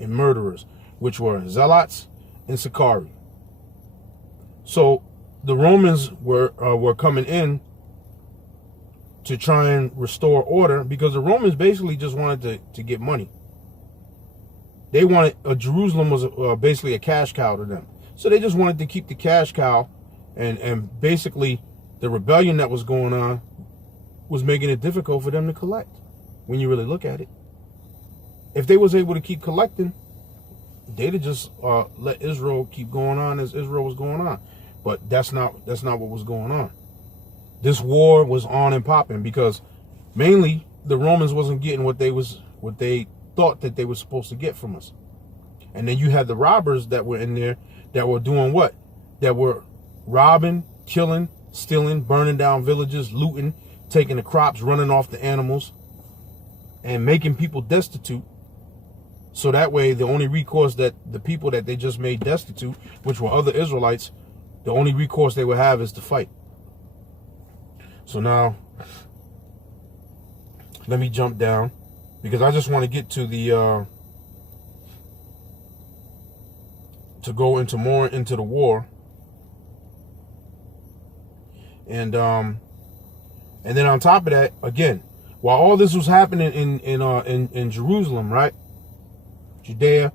and murderers, which were zealots and Sicarii. So the Romans were coming in to try and restore order, because the Romans basically just wanted to get money. They wanted Jerusalem was basically a cash cow to them, so they just wanted to keep the cash cow, and basically the rebellion that was going on was making it difficult for them to collect. When you really look at it, if they was able to keep collecting, they'd have just let Israel keep going on as Israel was going on. But that's not what was going on. This war was on and popping because mainly the Romans wasn't getting what they thought that they were supposed to get from us. And then you had the robbers that were in there that were doing what? That were robbing, killing, stealing, burning down villages, looting, taking the crops, running off the animals, and making people destitute. So that way, the only recourse that the people that they just made destitute, which were other Israelites, the only recourse they would have is to fight. So now, let me jump down, because I just want to get to the, to go into more into the war. And then on top of that, again, while all this was happening in Jerusalem, right? Judea,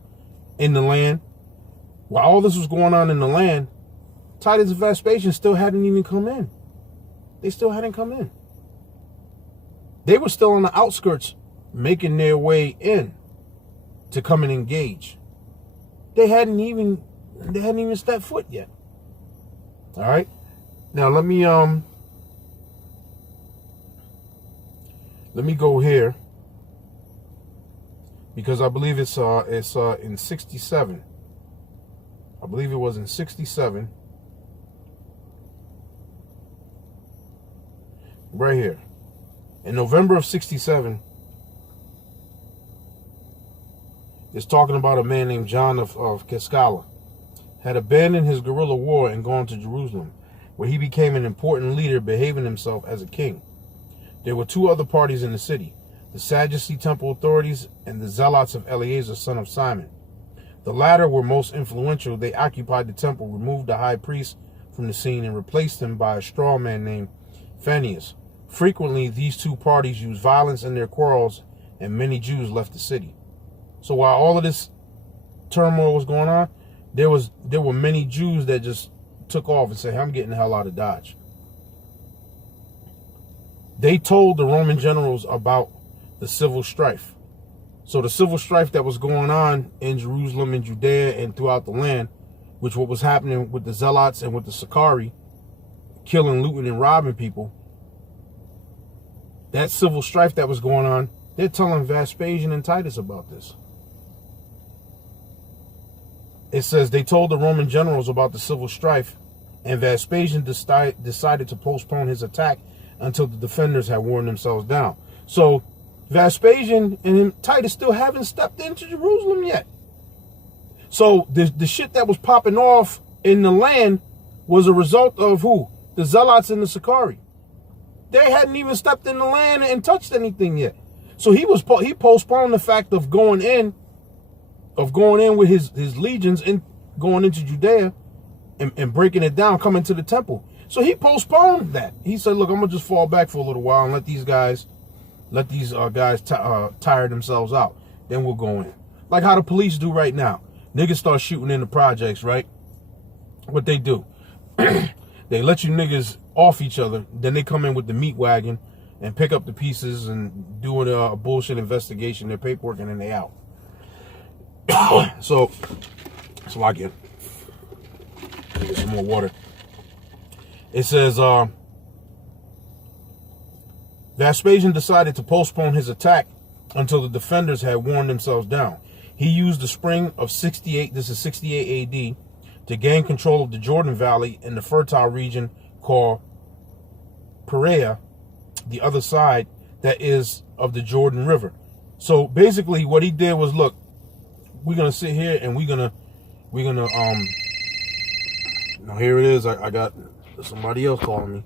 in the land, while all this was going on in the land, Titus and Vespasian still hadn't even come in. They still hadn't come in. They were still on the outskirts, making their way in to come and engage. They hadn't even stepped foot yet. All right. Now let me go here, because I believe it's in 67. I believe it was in 67. Right here. In November of 67, it's talking about a man named John of Cascala had abandoned his guerrilla war and gone to Jerusalem, where he became an important leader, behaving himself as a king. There were two other parties in the city, the Sadducee temple authorities and the zealots of Eleazar, son of Simon. The latter were most influential. They occupied the temple, removed the high priest from the scene, and replaced him by a straw man named Phannius. Frequently, these two parties used violence in their quarrels, and many Jews left the city. So while all of this turmoil was going on, there were many Jews that just took off and said, I'm getting the hell out of Dodge. They told the Roman generals about the civil strife. So the civil strife that was going on in Jerusalem and Judea and throughout the land, which what was happening with the zealots and with the Sicarii, killing, looting, and robbing people, that civil strife that was going on, they're telling Vespasian and Titus about this. It says they told the Roman generals about the civil strife, and Vespasian decided to postpone his attack until the defenders had worn themselves down. So Vespasian and Titus still haven't stepped into Jerusalem yet. So the shit that was popping off in the land was a result of who? The zealots and the Sicarii. They hadn't even stepped in the land and touched anything yet. So he postponed the fact of going in with his legions and going into Judea and breaking it down, coming to the temple. So he postponed that. He said, look, I'm going to just fall back for a little while and let these guys Let these guys tire themselves out. Then we'll go in. Like how the police do right now. Niggas start shooting in the projects, right? What they do, they let you niggas off each other. Then they come in with the meat wagon and pick up the pieces and doing a bullshit investigation, their paperwork, and then they out. So I get some more water. It says, Vespasian decided to postpone his attack until the defenders had worn themselves down. He used the spring of 68, this is 68 AD, to gain control of the Jordan Valley in the fertile region called Perea, the other side that is of the Jordan River. So basically what he did was, look, we're going to sit here and we're going to, now here it is. I got somebody else calling me.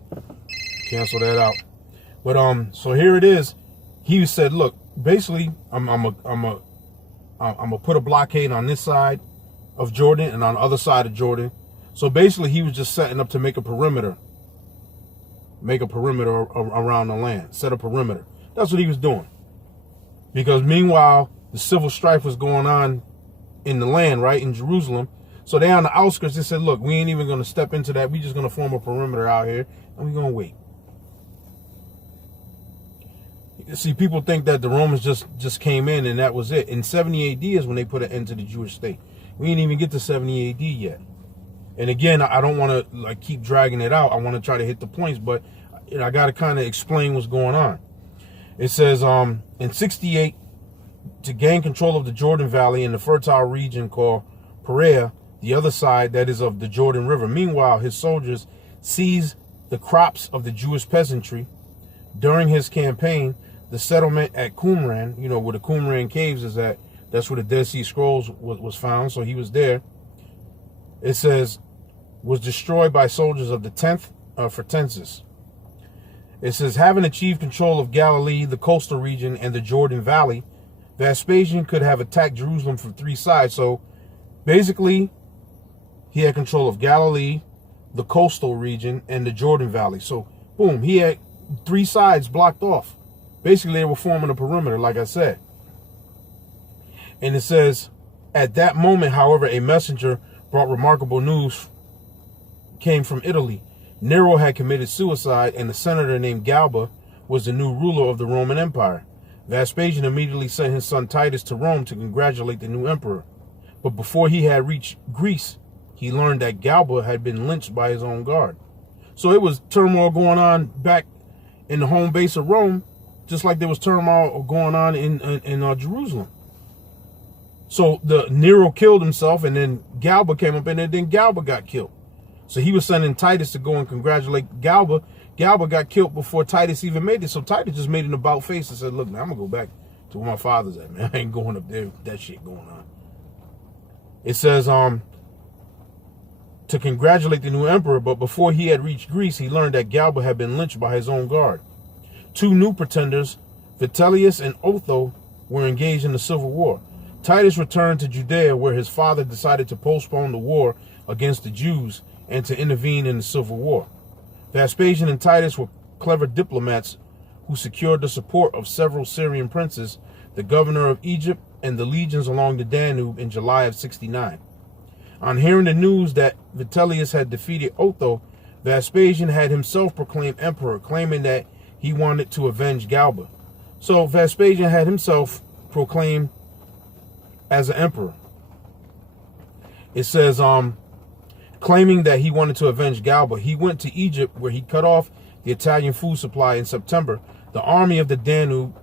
Cancel that out. But, so here it is. He said, look, basically I'm gonna put a blockade on this side of Jordan and on the other side of Jordan. So basically he was just setting up to make a perimeter around the land, set a perimeter. That's what he was doing. Because meanwhile, the civil strife was going on in the land, right, in Jerusalem. So they on the outskirts, they said, look, we ain't even going to step into that. We just going to form a perimeter out here, and we're going to wait. See, people think that the Romans just came in and that was it. In 70 AD is when they put an end to the Jewish state. We didn't even get to 70 AD yet. And again, I don't want to like keep dragging it out. I want to try to hit the points, but I got to kind of explain what's going on. It says, in 68, to gain control of the Jordan Valley in the fertile region called Perea, the other side that is of the Jordan River. Meanwhile, his soldiers seized the crops of the Jewish peasantry. During his campaign, the settlement at Qumran, you know, where the Qumran caves is at, that's where the Dead Sea Scrolls was found, so he was there. It says, was destroyed by soldiers of the 10th Fretensis. It says, having achieved control of Galilee, the coastal region, and the Jordan Valley, Vespasian could have attacked Jerusalem from three sides. So basically, he had control of Galilee, the coastal region, and the Jordan Valley. So, boom, he had three sides blocked off. Basically, they were forming a perimeter, like I said. And it says, at that moment, however, a messenger brought remarkable news came from Italy. Nero had committed suicide, and a senator named Galba was the new ruler of the Roman Empire. Vespasian immediately sent his son Titus to Rome to congratulate the new emperor. But before he had reached Greece, he learned that Galba had been lynched by his own guard. So it was turmoil going on back in the home base of Rome, just like there was turmoil going on in Jerusalem. So the Nero killed himself, and then Galba came up, and then Galba got killed. So he was sending Titus to go and congratulate Galba. Galba got killed before Titus even made it. So Titus just made an about face and said, look, man, I'm going to go back to where my father's at, man. I ain't going up there with that shit going on. It says, to congratulate the new emperor, but before he had reached Greece, he learned that Galba had been lynched by his own guard. Two new pretenders, Vitellius and Otho, were engaged in the civil war. Titus returned to Judea, where his father decided to postpone the war against the Jews and to intervene in the civil war. Vespasian and Titus were clever diplomats who secured the support of several Syrian princes, the governor of Egypt, and the legions along the Danube in July of 69. On hearing the news that Vitellius had defeated Otho, Vespasian had himself proclaimed emperor, claiming that he wanted to avenge Galba. So Vespasian had himself proclaimed as an emperor. It says, claiming that he wanted to avenge Galba, he went to Egypt, where he cut off the Italian food supply in September. The army of the Danube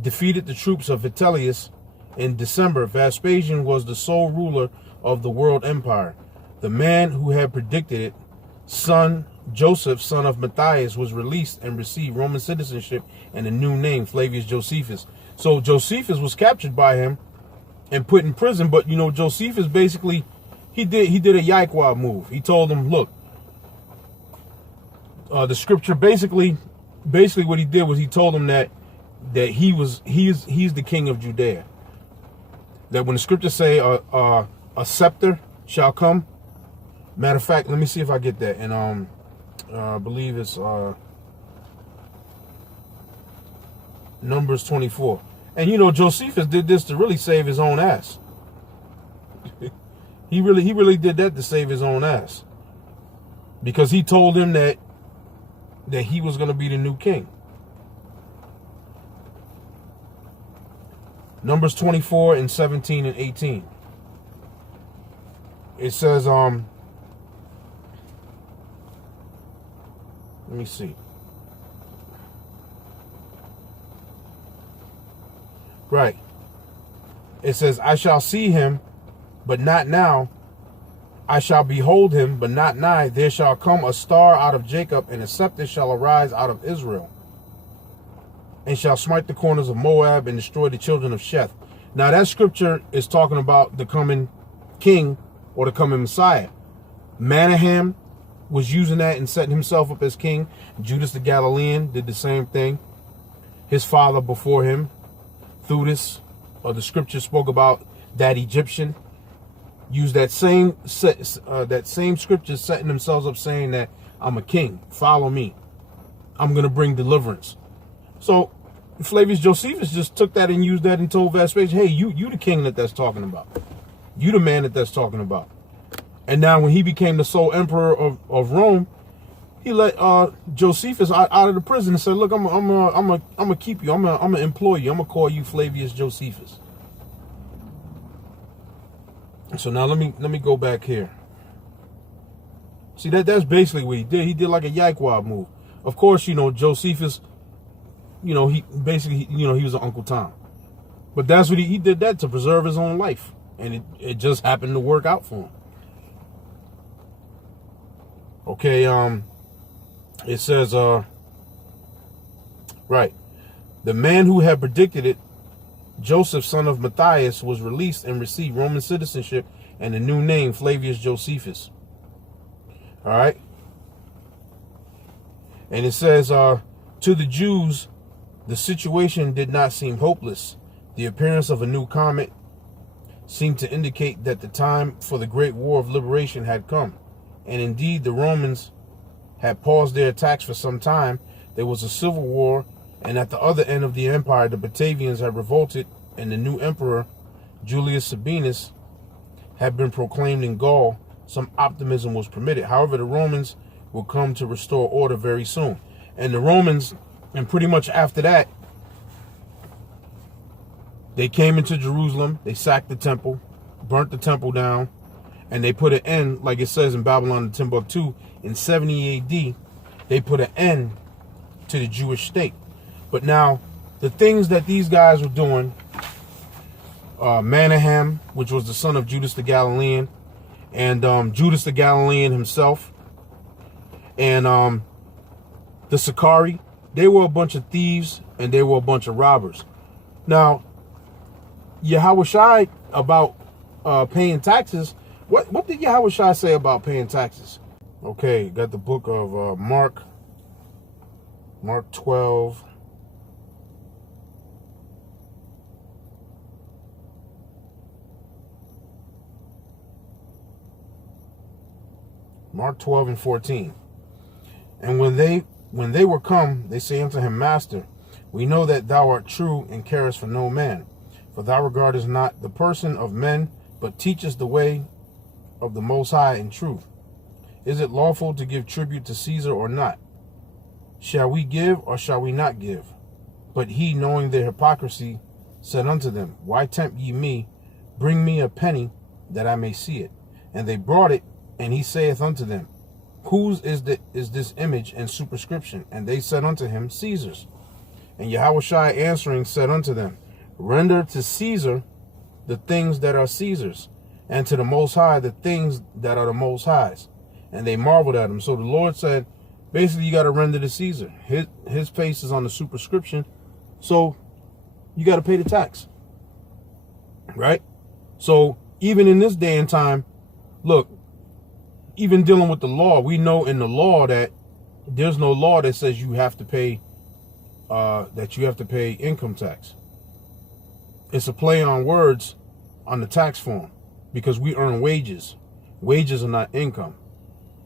defeated the troops of Vitellius in December. Vespasian was the sole ruler of the world empire. The man who had predicted it, Joseph, son of Matthias, was released and received Roman citizenship and a new name, Flavius Josephus. So Josephus was captured by him and put in prison. But, you know, Josephus basically, he did a Yikwa move. He told him, look, the scripture basically what he did was he told him that he's the king of Judea. That when the scriptures say a scepter shall come. Matter of fact, let me see if I get that. And I believe it's Numbers 24. And you know, Josephus did this to really save his own ass. He really did that to save his own ass. Because he told him that he was going to be the new king. Numbers 24 and 17 and 18. It says, let me see. Right. It says, I shall see him, but not now. I shall behold him, but not nigh. There shall come a star out of Jacob, and a scepter shall arise out of Israel, and shall smite the corners of Moab and destroy the children of Sheth. Now that scripture is talking about the coming king or the coming Messiah. Manahem was using that and setting himself up as king. Judas the Galilean did the same thing. His father before him, Theudas, or the scripture spoke about that Egyptian, used that same scripture, setting themselves up saying that I'm a king, follow me, I'm going to bring deliverance. So Flavius Josephus just took that and used that and told Vespasian, hey, you the king that's talking about. You the man that's talking about. And now when he became the sole emperor of Rome, he let Josephus out of the prison and said, look, I'm gonna keep you. I'm gonna employ you. I'm gonna call you Flavius Josephus. So now let me go back here. See, that's basically what he did. He did like a Yikewab move. Of course, you know, Josephus, you know, he basically, you know, he was an Uncle Tom. But that's what he did that to preserve his own life. And it just happened to work out for him. Okay, it says, right. The man who had predicted it, Joseph, son of Matthias, was released and received Roman citizenship and a new name, Flavius Josephus. All right. And it says, to the Jews, the situation did not seem hopeless. The appearance of a new comet seemed to indicate that the time for the great war of liberation had come. And indeed, the Romans had paused their attacks for some time. There was a civil war, and at the other end of the empire, the Batavians had revolted, and the new emperor, Julius Sabinus, had been proclaimed in Gaul. Some optimism was permitted. However, the Romans will come to restore order very soon. And the Romans, and pretty much after that, they came into Jerusalem, they sacked the temple, burnt the temple down, and they put an end, like it says in Babylon and Timbuktu, in 70 AD, they put an end to the Jewish state. But now, the things that these guys were doing, Manahem, which was the son of Judas the Galilean, and Judas the Galilean himself, and the Sicarii, they were a bunch of thieves, and they were a bunch of robbers. Now, Yahushua about paying taxes, what did Yahushua say about paying taxes? Okay, got the book of Mark 12. Mark 12 and 14. And when they were come, they say unto him, Master, we know that thou art true and carest for no man, for thou regardest not the person of men, but teachest the way of the Most High in truth. Is it lawful to give tribute to Caesar or not? Shall we give or shall we not give? But he, knowing their hypocrisy, said unto them, Why tempt ye me? Bring me a penny, that I may see it. And they brought it, and he saith unto them, Whose is this image and superscription? And they said unto him, Caesar's. And Yahushua answering said unto them, Render to Caesar the things that are Caesar's, and to the Most High the things that are the Most High's. And they marveled at him. So the Lord said, basically, you got to render to Caesar. His face is on the superscription, so you got to pay the tax. Right? So even in this day and time, look, even dealing with the law, we know in the law that there's no law that says you have to pay income tax. It's a play on words on the tax form, because we earn wages. Wages are not income.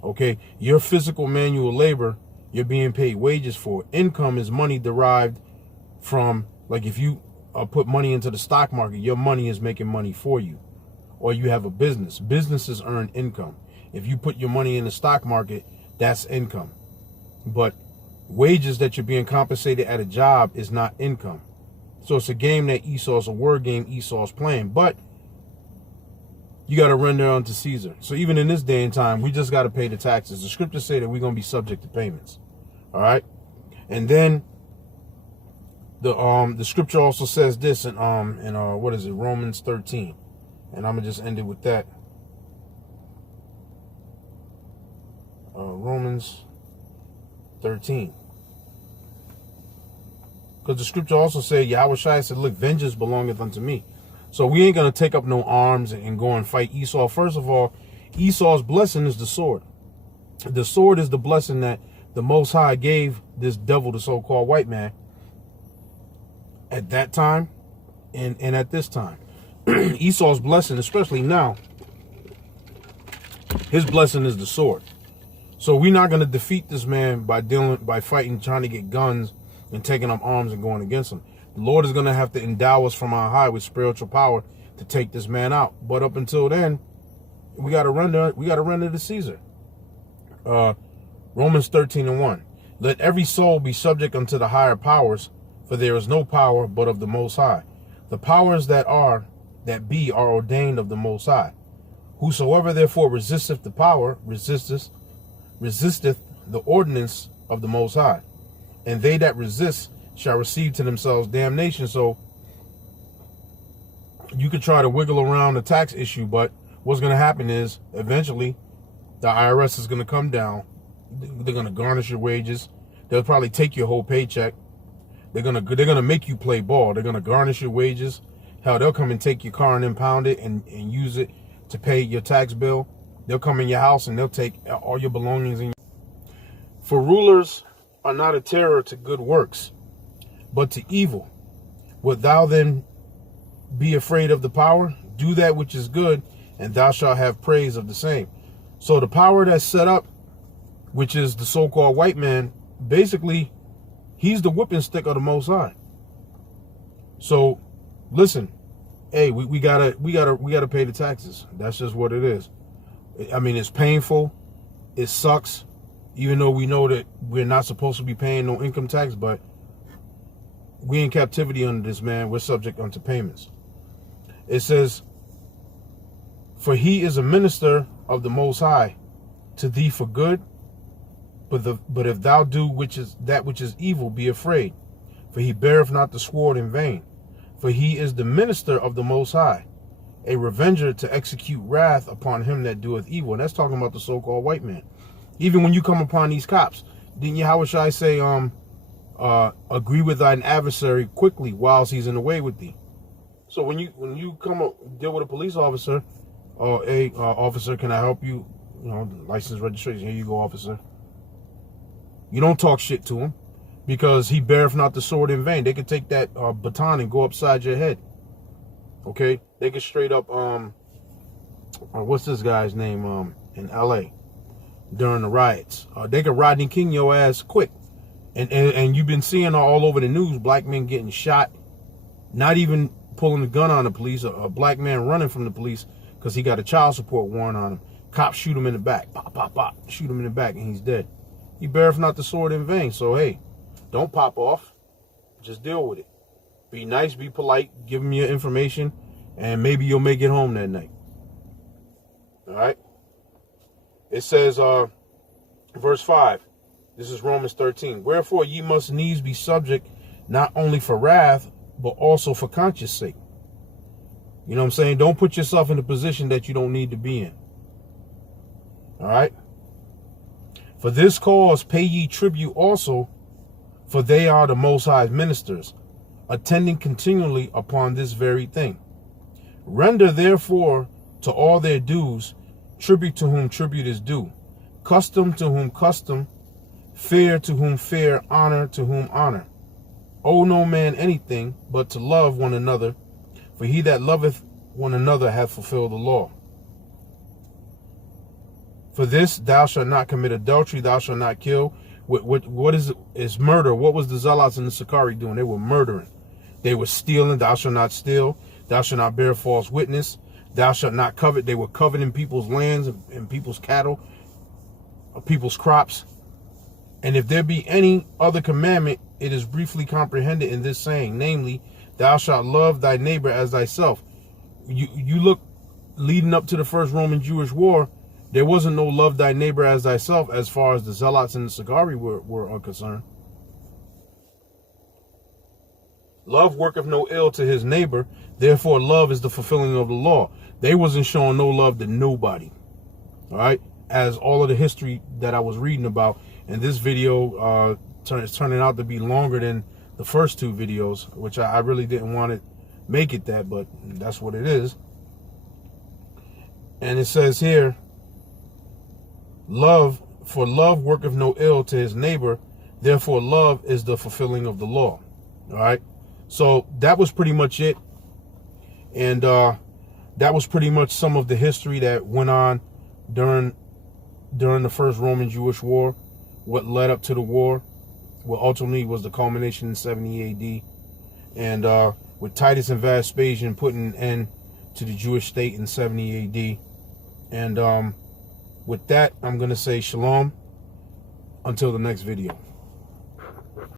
Okay, your physical manual labor, you're being paid wages for. Income is money derived from, like, if you put money into the stock market, your money is making money for you. Or you have a business. Businesses earn income. If you put your money in the stock market, that's income. But wages that you're being compensated at a job is not income. So it's a game that Esau's, a word game Esau's playing. But you got to render unto Caesar. So even in this day and time, we just got to pay the taxes. The scriptures say that we're going to be subject to payments. All right. And then the scripture also says this in what is it, Romans 13. And I'm gonna just end it with that. Romans 13. Because the scripture also said, Yahweh Shai said, look, vengeance belongeth unto me. So we ain't going to take up no arms and go and fight Esau. First of all, Esau's blessing is the sword. The sword is the blessing that the Most High gave this devil, the so-called white man, at that time and at this time. Esau's blessing, especially now, his blessing is the sword. So we're not going to defeat this man by fighting, trying to get guns and taking up arms and going against him. The Lord is going to have to endow us from on high with spiritual power to take this man out. But up until then, we got to render to Caesar. Romans 13:1. Let every soul be subject unto the higher powers, for there is no power but of the Most High. The powers that be are ordained of the Most High. Whosoever therefore resisteth the power, resisteth the ordinance of the Most High. And they that resist shall receive to themselves damnation. So you could try to wiggle around the tax issue, but what's going to happen is eventually the IRS is going to come down. They're going to garnish your wages. They'll probably take your whole paycheck. They're gonna make you play ball. They're going to garnish your wages. Hell, they'll come and take your car and impound it and use it to pay your tax bill. They'll come in your house and they'll take all your belongings. For rulers are not a terror to good works, but to evil. Wilt thou then be afraid of the power? Do that which is good, and thou shalt have praise of the same. So the power that's set up, which is the so-called white man, basically, he's the whipping stick of the Most High. So listen, hey, we gotta pay the taxes. That's just what it is. I mean, it's painful. It sucks. Even though we know that we're not supposed to be paying no income tax, but we in captivity under this man. We're subject unto payments. It says, for he is a minister of the Most High to thee for good. But if thou do that which is evil, be afraid. For he beareth not the sword in vain. For he is the minister of the Most High, a revenger to execute wrath upon him that doeth evil. And that's talking about the so-called white man. Even when you come upon these cops, didn't Yahweh Shai say, agree with thine adversary quickly whilst he's in the way with thee? So when you come up, deal with a police officer, or officer, can I help you? You know, license, registration. Here you go, officer. You don't talk shit to him, because he beareth not the sword in vain. They could take that baton and go upside your head. Okay, they could straight up what's this guy's name in LA during the riots? They could Rodney King your ass quick. And you've been seeing all over the news, black men getting shot, not even pulling the gun on the police. A black man running from the police because he got a child support warrant on him. Cops shoot him in the back, pop, pop, pop, shoot him in the back, and he's dead. He beareth not the sword in vain. So hey, don't pop off. Just deal with it. Be nice, be polite, give him your information, and maybe you'll make it home that night. All right. It says, verse 5. This is Romans 13. Wherefore ye must needs be subject, not only for wrath, but also for conscience sake. You know what I'm saying? Don't put yourself in a position that you don't need to be in. All right. For this cause pay ye tribute also, for they are the Most High's ministers, attending continually upon this very thing. Render therefore to all their dues, tribute to whom tribute is due, custom to whom custom, fair to whom fair, honor to whom honor. Owe no man anything but to love one another, for he that loveth one another hath fulfilled the law. For this, thou shalt not commit adultery, thou shalt not kill, What is murder? What was the Zealots and the Sicarii doing? They were murdering. They were stealing. Thou shalt not steal. Thou shalt not bear false witness. Thou shalt not covet. They were coveting people's lands and people's cattle, people's crops. And if there be any other commandment, it is briefly comprehended in this saying, namely, thou shalt love thy neighbor as thyself. You look, leading up to the first Roman-Jewish war, there wasn't no love thy neighbor as thyself as far as the Zealots and the Sicarii were concerned. Love worketh no ill to his neighbor, therefore love is the fulfilling of the law. They wasn't showing no love to nobody, all right? As all of the history that I was reading about, and this video is turning out to be longer than the first two videos, which I really didn't want to make it that, but that's what it is. And it says here, love worketh no ill to his neighbor, therefore love is the fulfilling of the law. All right. So that was pretty much it. And that was pretty much some of the history that went on during the first Roman-Jewish war, what led up to the war, what ultimately was the culmination in 70 AD. And with Titus and Vespasian putting an end to the Jewish state in 70 AD. And with that, I'm going to say shalom until the next video.